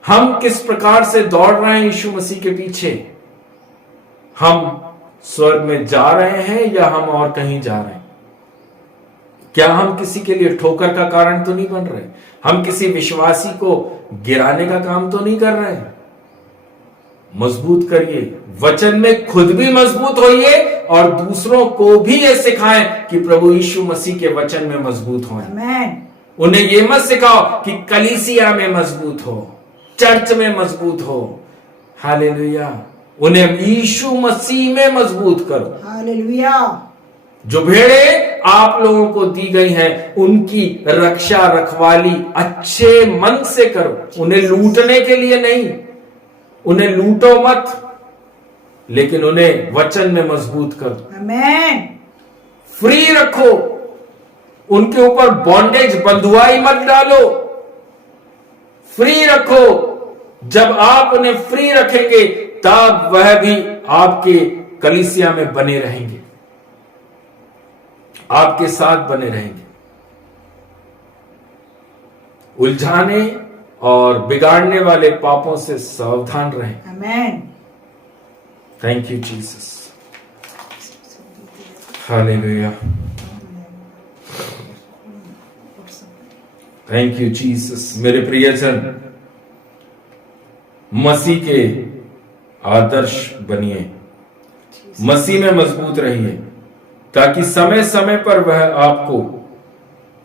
हम किस प्रकार से दौड़ रहे हैं यीशु मसीह के पीछे? हम स्वर्ग में जा रहे हैं या हम और कहीं जा रहे हैं? क्या हम किसी के लिए ठोकर का कारण तो नहीं बन रहे? हम किसी विश्वासी को गिराने का काम तो नहीं कर रहे हैं? मजबूत करिए, वचन में खुद भी मजबूत होइए और दूसरों को भी ये सिखाएं कि प्रभु यीशु मसीह के वचन में मजबूत हों। Amen. उन्हें ये मत सिखाओ कि कलीसिया में मजबूत हो, चर्च में मजबूत हो। हालेलुया। उन्हें यीशु मसीह में मजबूत करो। हालेलुया। जो भेड़े आप लोगों को दी गई हैं उनकी रक्षा रखवाली अच्छे मन से करो, उन्हें लूटने के लिए नहीं। उन्हें लूटो मत, लेकिन उन्हें वचन में मजबूत करो। Amen. फ्री रखो, उनके ऊपर बॉन्डेज बंधुआई मत डालो, फ्री रखो। जब आप उन्हें फ्री रखेंगे तब वह भी आपके कलीसिया में बने रहेंगे, आपके साथ बने रहेंगे। उलझाने और बिगाड़ने वाले पापों से सावधान रहें। आमेन। Thank you Jesus. हालेलुया। Thank you Jesus. मेरे प्रियजन, मसीह के आदर्श बनिए, मसीह में मजबूत रहिए, ताकि समय समय पर वह आपको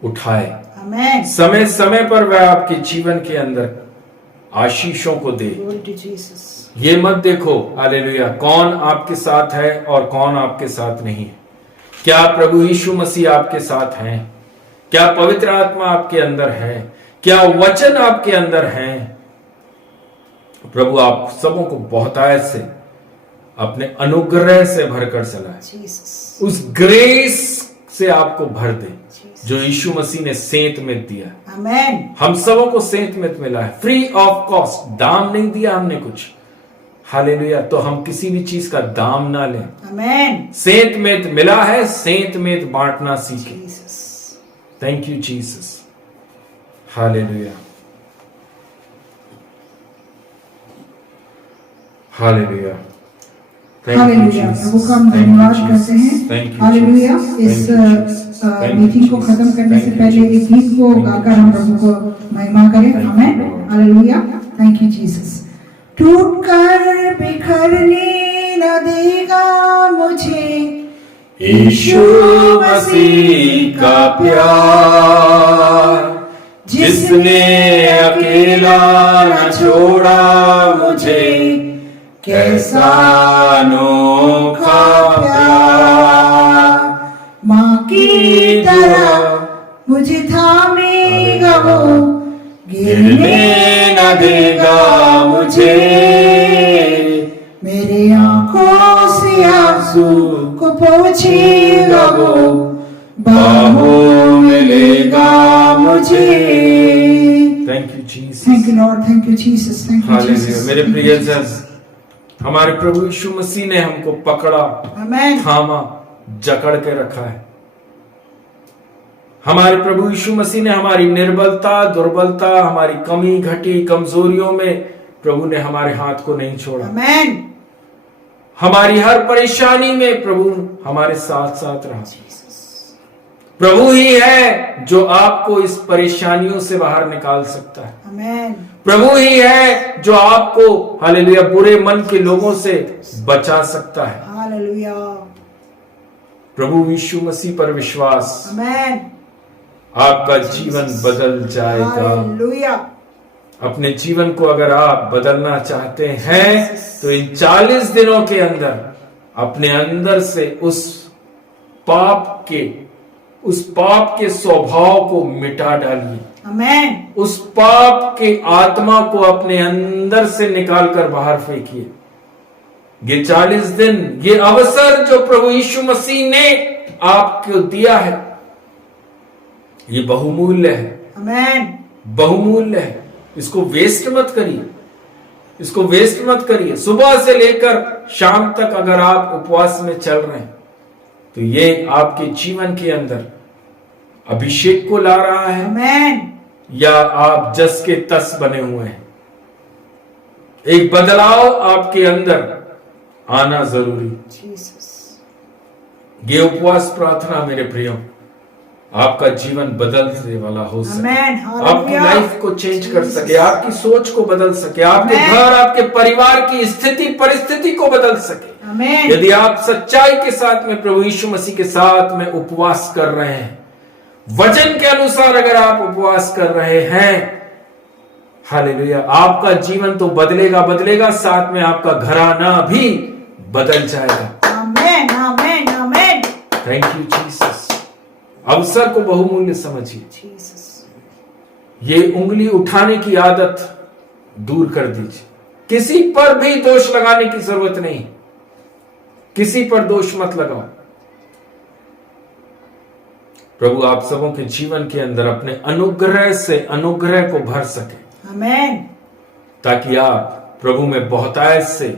उठाए, आमेन। समय समय पर वह आपके जीवन के अंदर आशीषों को दे। Glory to Jesus. ये मत देखो हालेलुया कौन आपके साथ है और कौन आपके साथ नहीं है। क्या प्रभु यीशु मसीह आपके साथ हैं? क्या पवित्र आत्मा आपके अंदर है? क्या वचन आपके अंदर है? प्रभु आप सबों को बहुतायत से अपने अनुग्रह से भरकर चलाए, Jesus. उस ग्रेस से आपको भर दे जो यीशु मसीह ने सेंत में दिया। आमेन। हम सबों को सेंत में मिला है, फ्री ऑफ कॉस्ट, दाम नहीं दिया हमने कुछ। हालेलुया। तो हम किसी भी चीज का दाम ना लें। आमेन। सेंत में मिला है, सेंत में बांटना सीखें। Jesus. Thank you Jesus. हालेलुया। हालेलुया। हालेलुया। प्रभु का हम धन्यवाद करते हैं। हालेलुया। इस मीटिंग को खत्म करने से पहले एक गीत को गाकर हम प्रभु को महिमा करें। आमेन। हालेलुया। Thank you Jesus. टूट कर बिखरने न देगा मुझे यीशु मसीह का प्यार, जिसने अकेला न छोड़ा मुझे, कैसा अनोखा प्यार। माँ की तरह मुझे थामेगा वो, गिरने न देगा मुझे, मेरे आंखों से आंसू को पोंछेगा वो, बाहों में लेगा मुझे। Thank you Jesus. Thank you Lord. Thank you Jesus. Thank you hallelujah. Jesus. मेरे प्रियजन, हमारे प्रभु यीशु मसीह ने हमको पकड़ा, आमेन। थामा, जकड़ के रखा है। हमारे प्रभु यीशु मसीह ने हमारी निर्बलता, दुर्बलता, हमारी कमी घटी कमजोरियों में प्रभु ने हमारे हाथ को नहीं छोड़ा। आमेन। हमारी हर परेशानी में प्रभु हमारे साथ साथ रहा। प्रभु ही है जो आपको इस परेशानियों से बाहर निकाल सकता है। आमेन। प्रभु ही है जो आपको हालेलुया बुरे मन के लोगों से बचा सकता है। हालेलुया। प्रभु यीशु मसीह पर विश्वास, आमेन। आपका जीवन बदल जाएगा। हालेलुया। अपने जीवन को अगर आप बदलना चाहते हैं तो इन 40 दिनों के अंदर अपने अंदर से उस पाप के स्वभाव को मिटा डालिए। आमेन। उस पाप के आत्मा को अपने अंदर से निकालकर बाहर फेंकिए। ये 40 दिन, ये अवसर जो प्रभु यीशु मसीह ने आपको दिया है, ये बहुमूल्य है। आमेन। बहुमूल्य है। इसको वेस्ट मत करिए। इसको वेस्ट मत करिए। सुबह से लेकर शाम तक अगर आप उपवास में चल रहे हैं तो ये आपके जीवन के अंदर अभिषेक को ला रहा है, आमेन। या आप जस के तस बने हुए हैं। एक बदलाव आपके अंदर आना जरूरी। जीसस। ये उपवास प्रार्थना मेरे प्रियो आपका जीवन बदलने वाला हो सके, आमेन। आपकी लाइफ को चेंज कर सके, आपकी सोच को बदल सके, आपके आमेन। घर, आपके परिवार की स्थिति परिस्थिति को बदल सके। आमेन। यदि आप सच्चाई के साथ में प्रभु यीशु मसीह के साथ में उपवास कर रहे हैं, वचन के अनुसार अगर आप उपवास कर रहे हैं, हालेलुया, आपका जीवन तो बदलेगा, साथ में आपका घराना भी बदल जाएगा। आमेन। आमेन। आमेन। Thank you Jesus. अवसर को बहुमूल्य समझिए। जीसस। ये उंगली उठाने की आदत दूर कर दीजिए। किसी पर भी दोष लगाने की जरूरत नहीं। किसी पर दोष मत लगाओ। प्रभु आप सबों के जीवन के अंदर अपने अनुग्रह से अनुग्रह को भर सके, आमेन। ताकि आप प्रभु में बहुतायत से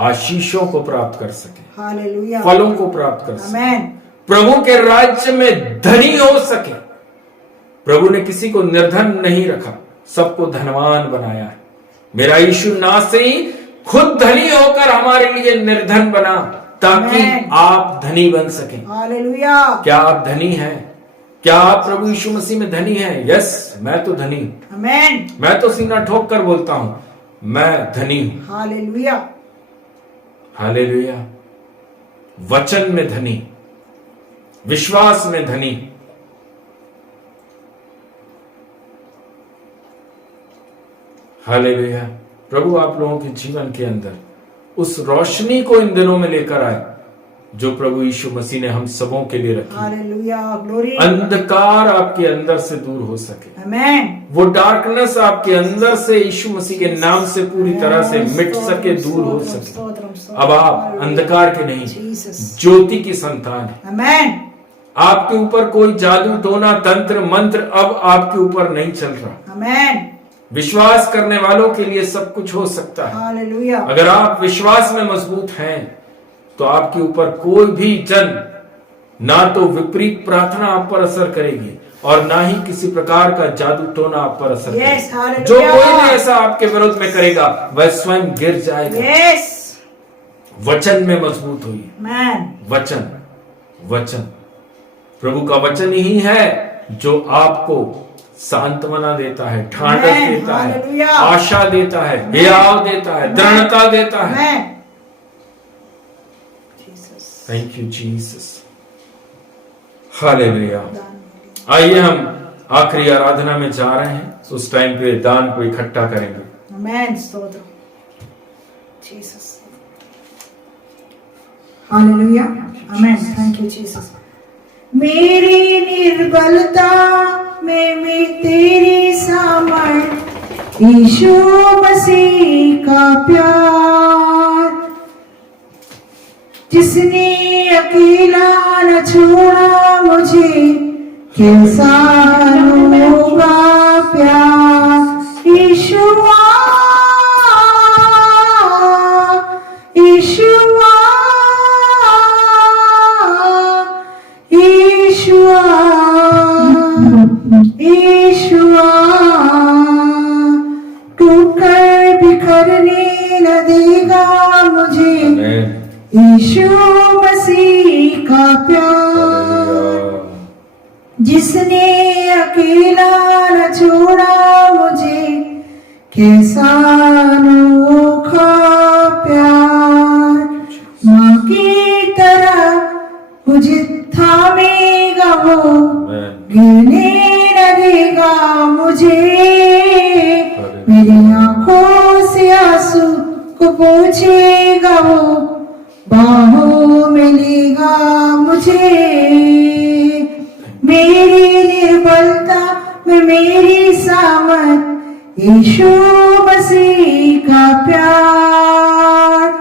आशीषों को प्राप्त कर सके, हालेलुया। फलों को प्राप्त कर सके, आमेन। प्रभु के राज्य में धनी हो सके। प्रभु ने किसी को निर्धन नहीं रखा, सबको धनवान बनाया है। मेरा यीशु नासरी खुद धनी होकर हमारे लिए निर्धन बना ताकि Amen. आप धनी बन सकें। हालेलुया। क्या आप धनी हैं? क्या आप प्रभु यीशु मसीह में धनी हैं? यस, मैं तो धनी हूं। आमेन। मैं तो सीना ठोक कर बोलता हूं, मैं धनी हूं। हालेलुया। हालेलुया। वचन में धनी, विश्वास में धनी। हालेलुया। प्रभु आप लोगों के जीवन के अंदर उस रोशनी को इन दिनों में लेकर आए जो प्रभु यीशु मसीह ने हम सबों के लिए रखी। हालेलुया। ग्लोरी। अंधकार आपके अंदर से दूर हो सके, आमेन। वो डार्कनेस आपके अंदर से यीशु मसीह के नाम से पूरी तरह से मिट सके, दूर हो सके। अब आप अंधकार के नहीं, ज्योति की संतान है। आमेन। आपके ऊपर कोई जादू टोना तंत्र मंत्र अब आपके ऊपर नहीं चल रहा। आमेन। विश्वास करने वालों के लिए सब कुछ हो सकता है। हालेलुया। अगर आप विश्वास में मजबूत हैं तो आपके ऊपर कोई भी जन ना तो विपरीत प्रार्थना आप पर असर करेगी और ना ही किसी प्रकार का जादू टोना आप पर असर करेगा। जो कोई भी ऐसा आपके विरोध में करेगा वह स्वयं गिर जाएगा। यस। वचन में मजबूत हुई। मैन। वचन, वचन प्रभु का वचन ही है जो आपको सांत्वना देता है, ढांढस देता है, आशा देता है, हियाव देता है, दृढ़ता देता है। Thank you Jesus. हालेलुया। आइए हम आखिरी आराधना में जा रहे हैं, उस टाइम पे दान को इकट्ठा करेंगे। आमेन। स्तोत्र जीसस। हालेलुया। आमेन। Thank you Jesus. मेरी निर्बलता में तेरी सामर्थ, यीशु मसीह का प्यार, जिसने अकेला न छोड़ा मुझे, कैसा होगा प्यार। यीशुआ, यीशुआ, यीशुआ, यीशुआ, टूटकर बिखरने न देगा मुझे, यीशु मसीह का प्यार, जिसने अकेला न छोड़ा मुझे, कैसा अनोखा प्यार। माँ की तरह मुझे थामेगा वो, गिरने न देगा मुझे, मेरी आंखों से आंसू को पोंछेगा वो, बाहों में लेगा मुझे। मेरी निर्बलता में मेरी सामर्थ, यीशु मसीह का प्यार,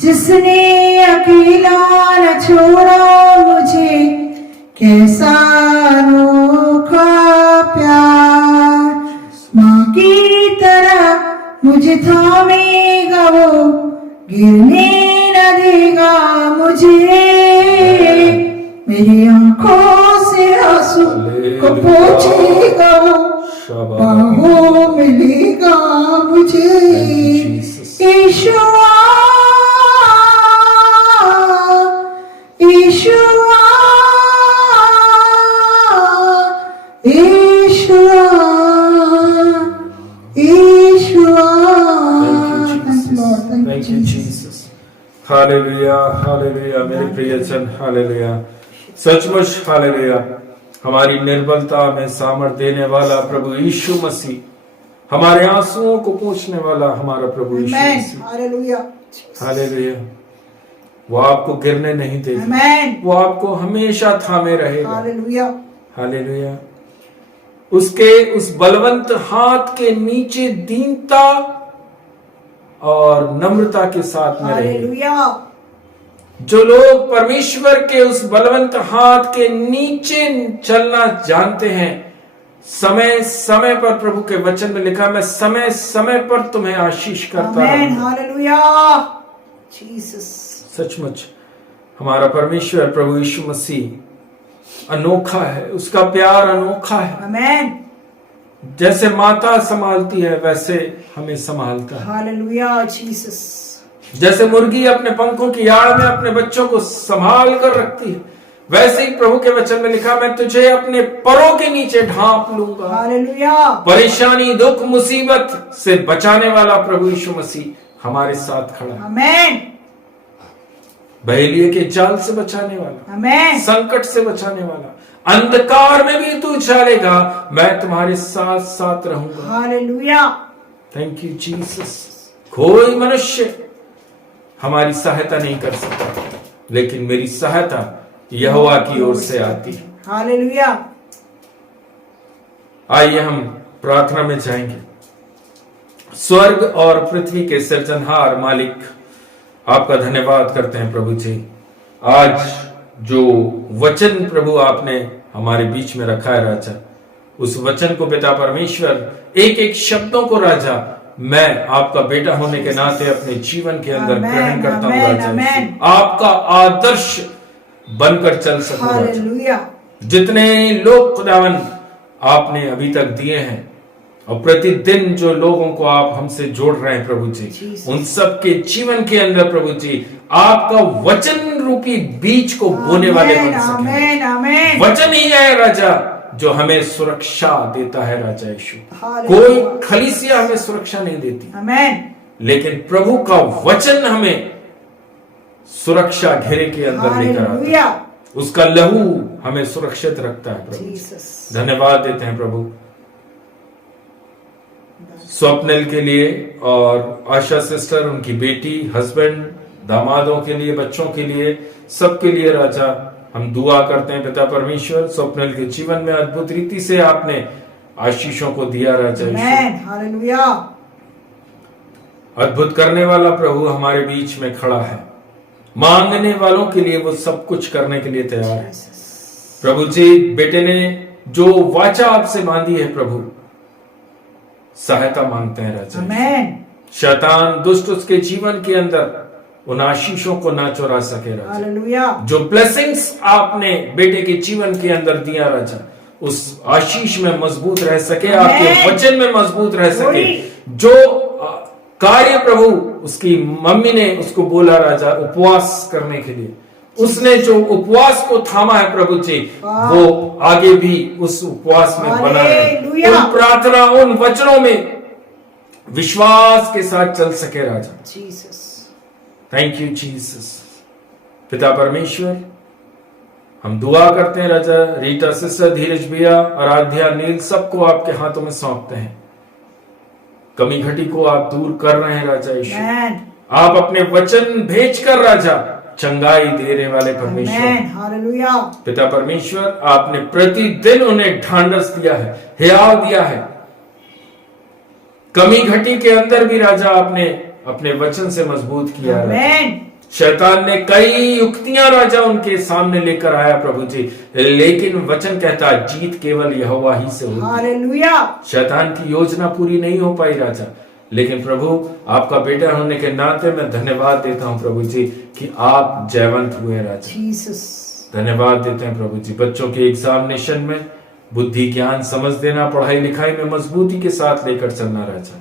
जिसने अकेला न छोड़ा मुझे, कैसा अनोखा प्यार। माँ की तरह मुझे थामेगा वो, गिरने न देगा मुझे, मेरी आंखों से आंसू को पोंछेगा वो, बाहों में लेगा मुझे। यीशुआ, यीशुआ, यीशुआ, यीशुआ। Thank you, Jesus. Hallelujah, hallelujah मेरे प्रियजन, हालेलुया। सचमुच हालेलुया, हमारी निर्बलता में सामर्थ देने वाला प्रभु यीशु मसीह, हमारे आंसुओं को पोंछने वाला हमारा प्रभु यीशु मसीह। Hallelujah, hallelujah. वो आपको गिरने नहीं देगा, आमेन। वो आपको हमेशा थामे रहेगा। Hallelujah, hallelujah. उसके उस बलवंत हाथ के नीचे दीनता और नम्रता के साथ में रहेगा। हालेलुया। जो लोग परमेश्वर के उस बलवंत हाथ के नीचे चलना जानते हैं, समय समय पर प्रभु के वचन में लिखा, मैं समय समय पर तुम्हें आशीष करता आमेन। रहूंगा। Hallelujah, Jesus. सचमुच हमारा परमेश्वर प्रभु यीशु मसीह अनोखा है, उसका प्यार अनोखा है। आमेन। जैसे माता संभालती है वैसे हमें संभालता है। Hallelujah Jesus. जैसे मुर्गी अपने पंखों की आड़ में अपने बच्चों को संभाल कर रखती है, वैसे ही प्रभु के वचन में लिखा, मैं तुझे अपने परों के नीचे ढांप लूंगा। हालेलुया। परेशानी, दुख, मुसीबत से बचाने वाला प्रभु यीशु मसीह हमारे साथ खड़ा है। आमेन। बहेलिये के जाल से बचाने वाला, आमेन। संकट से बचाने वाला, अंधकार में भी तू चलेगा, मैं तुम्हारे साथ साथ रहूंगा। हालेलुया। Thank you Jesus. कोई मनुष्य हमारी सहायता नहीं कर सकता, लेकिन मेरी सहायता यहोवा की ओर से आती है। हालेलुया। आइए हम प्रार्थना में जाएंगे। स्वर्ग और पृथ्वी के सृजनहार मालिक, आपका धन्यवाद करते हैं प्रभु जी। आज जो वचन प्रभु आपने हमारे बीच में रखा है राजा, उस वचन को पिता परमेश्वर, एक एक शब्दों को राजा, मैं आपका बेटा होने के नाते अपने जीवन के अंदर ग्रहण करता हूं राजा। आपका आदर्श बनकर चल सकूं राजा। हालेलुया। जितने लोग खुदावन आपने अभी तक दिए हैं और प्रतिदिन जो लोगों को आप हमसे जोड़ रहे हैं प्रभु जी, उन सब के जीवन के अंदर प्रभु जी आपका वचन रूपी बीज को बोने वाले बन सके। वचन ही है राजा जो हमें सुरक्षा देता है राजा यीशु। कोई खलीसिया हमें सुरक्षा नहीं देती, लेकिन प्रभु का वचन हमें सुरक्षा घेरे के अंदर लेकर आता है। उसका लहू हमें सुरक्षित रखता है प्रभु। धन्यवाद देते हैं प्रभु स्वप्निल के लिए और आशा सिस्टर, उनकी बेटी, हस्बैंड, दामादों के लिए, बच्चों के लिए, सबके लिए राजा हम दुआ करते हैं पिता परमेश्वर। स्वप्निल के जीवन में अद्भुत रीति से आपने आशीषों को दिया राजा। हालेलुया। अद्भुत करने वाला प्रभु हमारे बीच में खड़ा है। मांगने वालों के लिए वो सब कुछ करने के लिए तैयार है प्रभु जी। बेटे ने जो वाचा आपसे बांधी है प्रभु, सहायता मांगते हैं राजा। शैतान दुष्ट उसके जीवन के अंदर उन आशीषों को ना चुरा सके राजा। जो ब्लेसिंग्स आपने बेटे के जीवन के अंदर दिया राजा, उस आशीष में मजबूत रह सके, आपके वचन में मजबूत रह सके। जो कार्य प्रभु उसकी मम्मी ने उसको बोला राजा उपवास करने के लिए, उसने जो उपवास को थामा है प्रभु जी, वो आगे भी उस उपवास में बना रहे, उन प्रार्थना, उन वचनों में विश्वास के साथ चल सके राजा। जीसस। Thank you Jesus. पिता परमेश्वर, हम दुआ करते हैं राजा, रीटा सिस्टर, धीरज भैया, आराध्या, नील, सबको आपके हाथों में सौंपते हैं। कमी घटी को आप दूर कर रहे हैं राजा यीशु। आप अपने वचन भेजकर राजा चंगाई देने वाले परमेश्वर। हालेलुया। पिता परमेश्वर, आपने प्रतिदिन उन्हें ढांढस दिया है, हियाव दिया है। कमी घटी के अंदर भी राजा आपने अपने वचन से मजबूत किया है। शैतान ने कई युक्तियां राजा उनके सामने लेकर आया प्रभु जी, लेकिन वचन कहता है जीत केवल यहोवा ही से होती है। हालेलुया। शैतान की योजना पूरी नहीं हो पाई राजा, लेकिन प्रभु आपका बेटा होने के नाते मैं धन्यवाद देता हूं प्रभु जी कि आप जयवंत हुए राजा। जीसस। धन्यवाद देते हैं प्रभु जी बच्चों के एग्जामिनेशन में बुद्धि, ज्ञान, समझ देना, पढ़ाई लिखाई में मजबूती के साथ लेकर चलना राजा।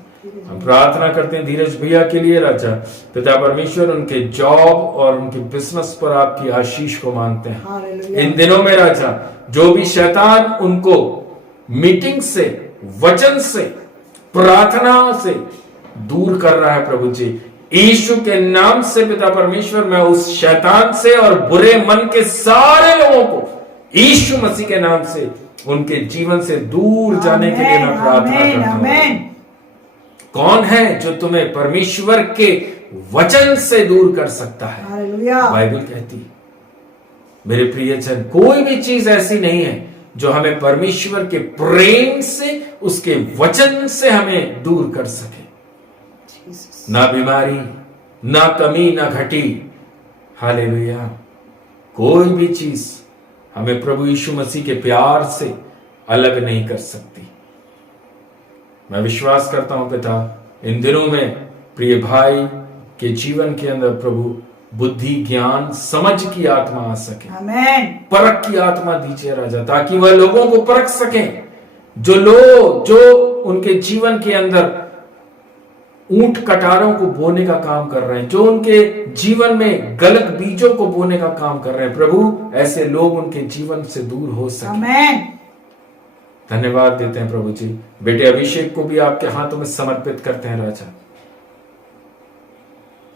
हम प्रार्थना करते हैं धीरज भैया के लिए राजा। पिता परमेश्वर, उनके जॉब और उनके बिजनेस पर आपकी आशीष को मांगते हैं। इन दिनों में राजा जो भी शैतान उनको मीटिंग से, वचन से, प्रार्थना से दूर कर रहा है प्रभु जी, यीशु के नाम से पिता परमेश्वर, मैं उस शैतान से और बुरे मन के सारे लोगों को यीशु मसीह के नाम से उनके जीवन से दूर जाने के लिए मैं प्रार्थना करता हूं। कौन है जो तुम्हें परमेश्वर के वचन से दूर कर सकता है? बाइबल कहती है मेरे प्रियजन, कोई भी चीज ऐसी नहीं है जो हमें परमेश्वर के प्रेम से, उसके वचन से हमें दूर कर सके। ना बीमारी, ना कमी, ना घटी, हालेलुया, कोई भी चीज हमें प्रभु यीशु मसीह के प्यार से अलग नहीं कर सकती। मैं विश्वास करता हूं पिता, इन दिनों में प्रिय भाई के जीवन के अंदर प्रभु बुद्धि, ज्ञान, समझ की आत्मा आ सके। आमेन। परख की आत्मा दीजिए राजा, ताकि वह लोगों को परख सकें जो उनके जीवन के अंदर ऊंट कटारों को बोने का काम कर रहे हैं, जो उनके जीवन में गलत बीजों को बोने का काम कर रहे हैं, प्रभु ऐसे लोग उनके जीवन से दूर हो सके। आमेन। धन्यवाद देते हैं प्रभु जी। बेटे अभिषेक को भी आपके हाथों में समर्पित करते हैं राजा।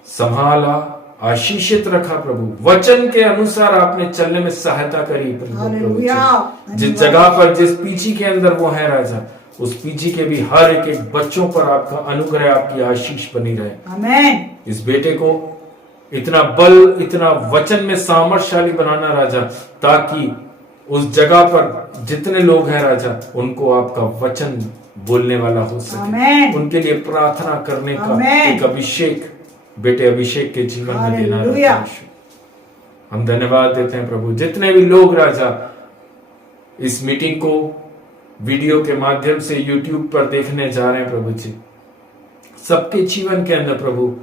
संभाला, आशीषित रखा प्रभु, वचन के अनुसार आपने चलने में सहायता करी प्रभु जी। जिस जगह पर, जिस पीछी के अंदर वो है राजा, उस पीछी के भी हर एक बच्चों पर आपका अनुग्रह, आपकी आशीष बनी रहे। आमेन। इस बेटे को इतना बल, इतना वचन में सामर्थ्यशाली बनाना राजा, ताकि उस जगह पर जितने लोग हैं राजा, उनको आपका वचन बोलने वाला हो सके। उनके लिए प्रार्थना करने का एक अभिषेक बेटे अभिषेक के जीवन में देना राजा। हम धन्यवाद देते हैं प्रभु। जितने भी लोग राजा इस मीटिंग को वीडियो के माध्यम से YouTube पर देखने जा रहे हैं प्रभु जी, सबके जीवन के अंदर प्रभु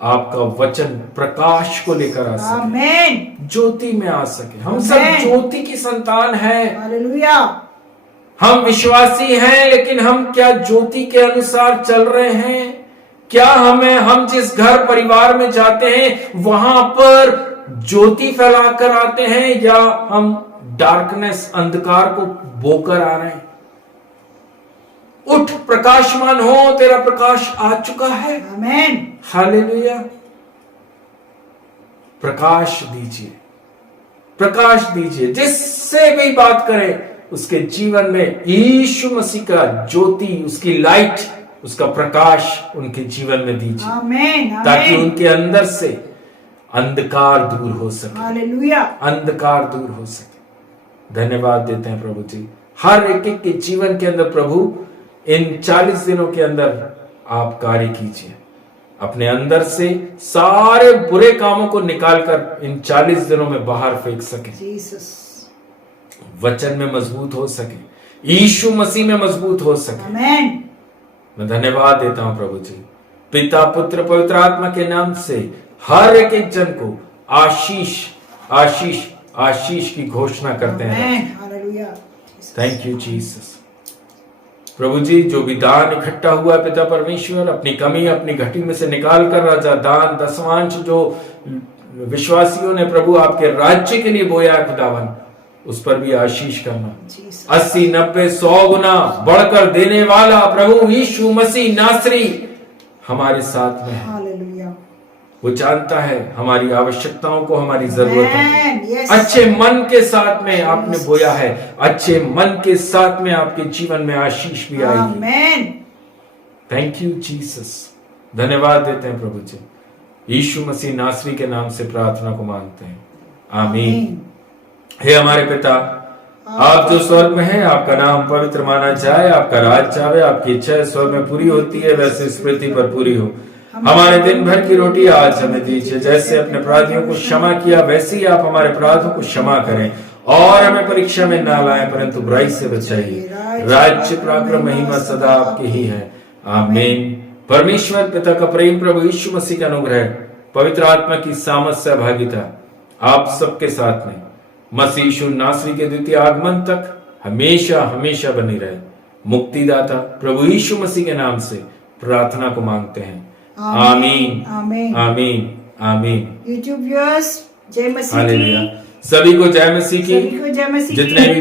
आपका वचन प्रकाश को लेकर आ सके, आमेन। ज्योति में आ सके। हम सब ज्योति की संतान हैं। हालेलुया। हम विश्वासी हैं, लेकिन हम क्या ज्योति के अनुसार चल रहे हैं? क्या हम जिस घर परिवार में जाते हैं वहां पर ज्योति फैलाकर आते हैं, या हम डार्कनेस, अंधकार को बोकर आ रहे हैं? उठ, प्रकाशमान हो, तेरा प्रकाश आ चुका है। आमेन। हालेलुया। प्रकाश दीजिए, प्रकाश दीजिए। जिससे भी बात करें उसके जीवन में यीशु मसीह का ज्योति, उसकी लाइट, उसका प्रकाश उनके जीवन में दीजिए। आमेन। ताकि उनके अंदर से अंधकार दूर हो सके। हालेलुया। अंधकार दूर हो सके। धन्यवाद देते हैं प्रभु जी। हर एक के जीवन के अंदर प्रभु इन 40 दिनों के अंदर आप कार्य कीजिए। अपने अंदर से सारे बुरे कामों को निकालकर इन 40 दिनों में बाहर फेंक सके। जीसस। वचन में मजबूत हो सके, यीशु मसीह में मजबूत हो सके। आमेन। मैं धन्यवाद देता हूं प्रभु जी। पिता, पुत्र, पवित्र आत्मा के नाम से हर एक जन को आशीष, आशीष, आशीष की घोषणा करते हैं। हालेलुया। Thank you Jesus. प्रभु जी, जो भी दान इकट्ठा हुआ पिता परमेश्वर, अपनी कमी, अपनी घटी में से निकाल कर राजा दान, दसवांश जो विश्वासियों ने प्रभु आपके राज्य के लिए बोया है खुदावन, उस पर भी आशीष करना। 80, 90, 100 गुना बढ़कर देने वाला प्रभु यीशु मसीह नासरी हमारे साथ में है। हालेलुया। वो जानता है हमारी आवश्यकताओं को, हमारी जरूरतों को। Yes. अच्छे मन के साथ में आपने बोया है, अच्छे मन के साथ में आपके जीवन में आशीष भी आएगी। आमेन। Thank you Jesus. धन्यवाद देते हैं प्रभु जी। यीशु मसीह नासरी के नाम से प्रार्थना को मांगते हैं, आमीन। हे हमारे पिता, आप जो स्वर्ग में हैं, आपका नाम पवित्र माना जाए, आपका राज आवे, आपकी इच्छा स्वर्ग में पूरी होती है वैसे इस पृथ्वी पर पूरी हो। हमारे दिन भर की रोटी आज हमें दीजिए। जैसे अपने अपराधियों को क्षमा किया, वैसे ही आप हमारे अपराधों को क्षमा करें, और हमें परीक्षा में ना लाएं, परंतु बुराई से बचाइए। राज्य, पराक्रम, महिमा सदा आपकी ही है, आमीन। परमेश्वर पिता का प्रेम, प्रभु यीशु मसीह का अनुग्रह, पवित्र आत्मा की सामर्थ सहभागिता आप सबके साथ में मसीह यीशु नासरी के द्वितीय आगमन तक हमेशा हमेशा बनी रहे। मुक्तिदाता प्रभु यीशु मसीह के नाम से प्रार्थना को मांगते हैं, आमीन, आमीन, आमीन, आमीन। यूट्यूब व्यूअर्स, जय मसीह हालेलुया। की। सभी को जय मसीह की। सभी को जय मसीह की। जितने भी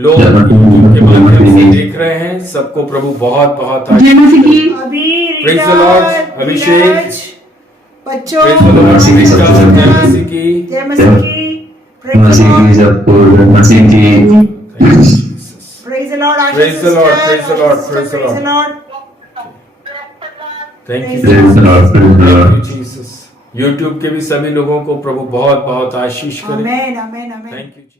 लोग यूट्यूब के माध्यम से देख रहे हैं, सबको प्रभु बहुत बहुत जय मसीह की। अभी Praise the Lord, अभिषेक, बच्चों, Praise the Lord, जय मसीह की। जय मसीह की। मसीह की सबको मसीह की Praise the Lord, Praise the Lord, praise the Lord, praise the Praise the Lord. Thank you Praise the Lord, praise the Lord. Jesus. YouTube के भी सभी लोगों को प्रभु बहुत बहुत आशीष करे। आमेन, आमेन, आमेन। Thank you.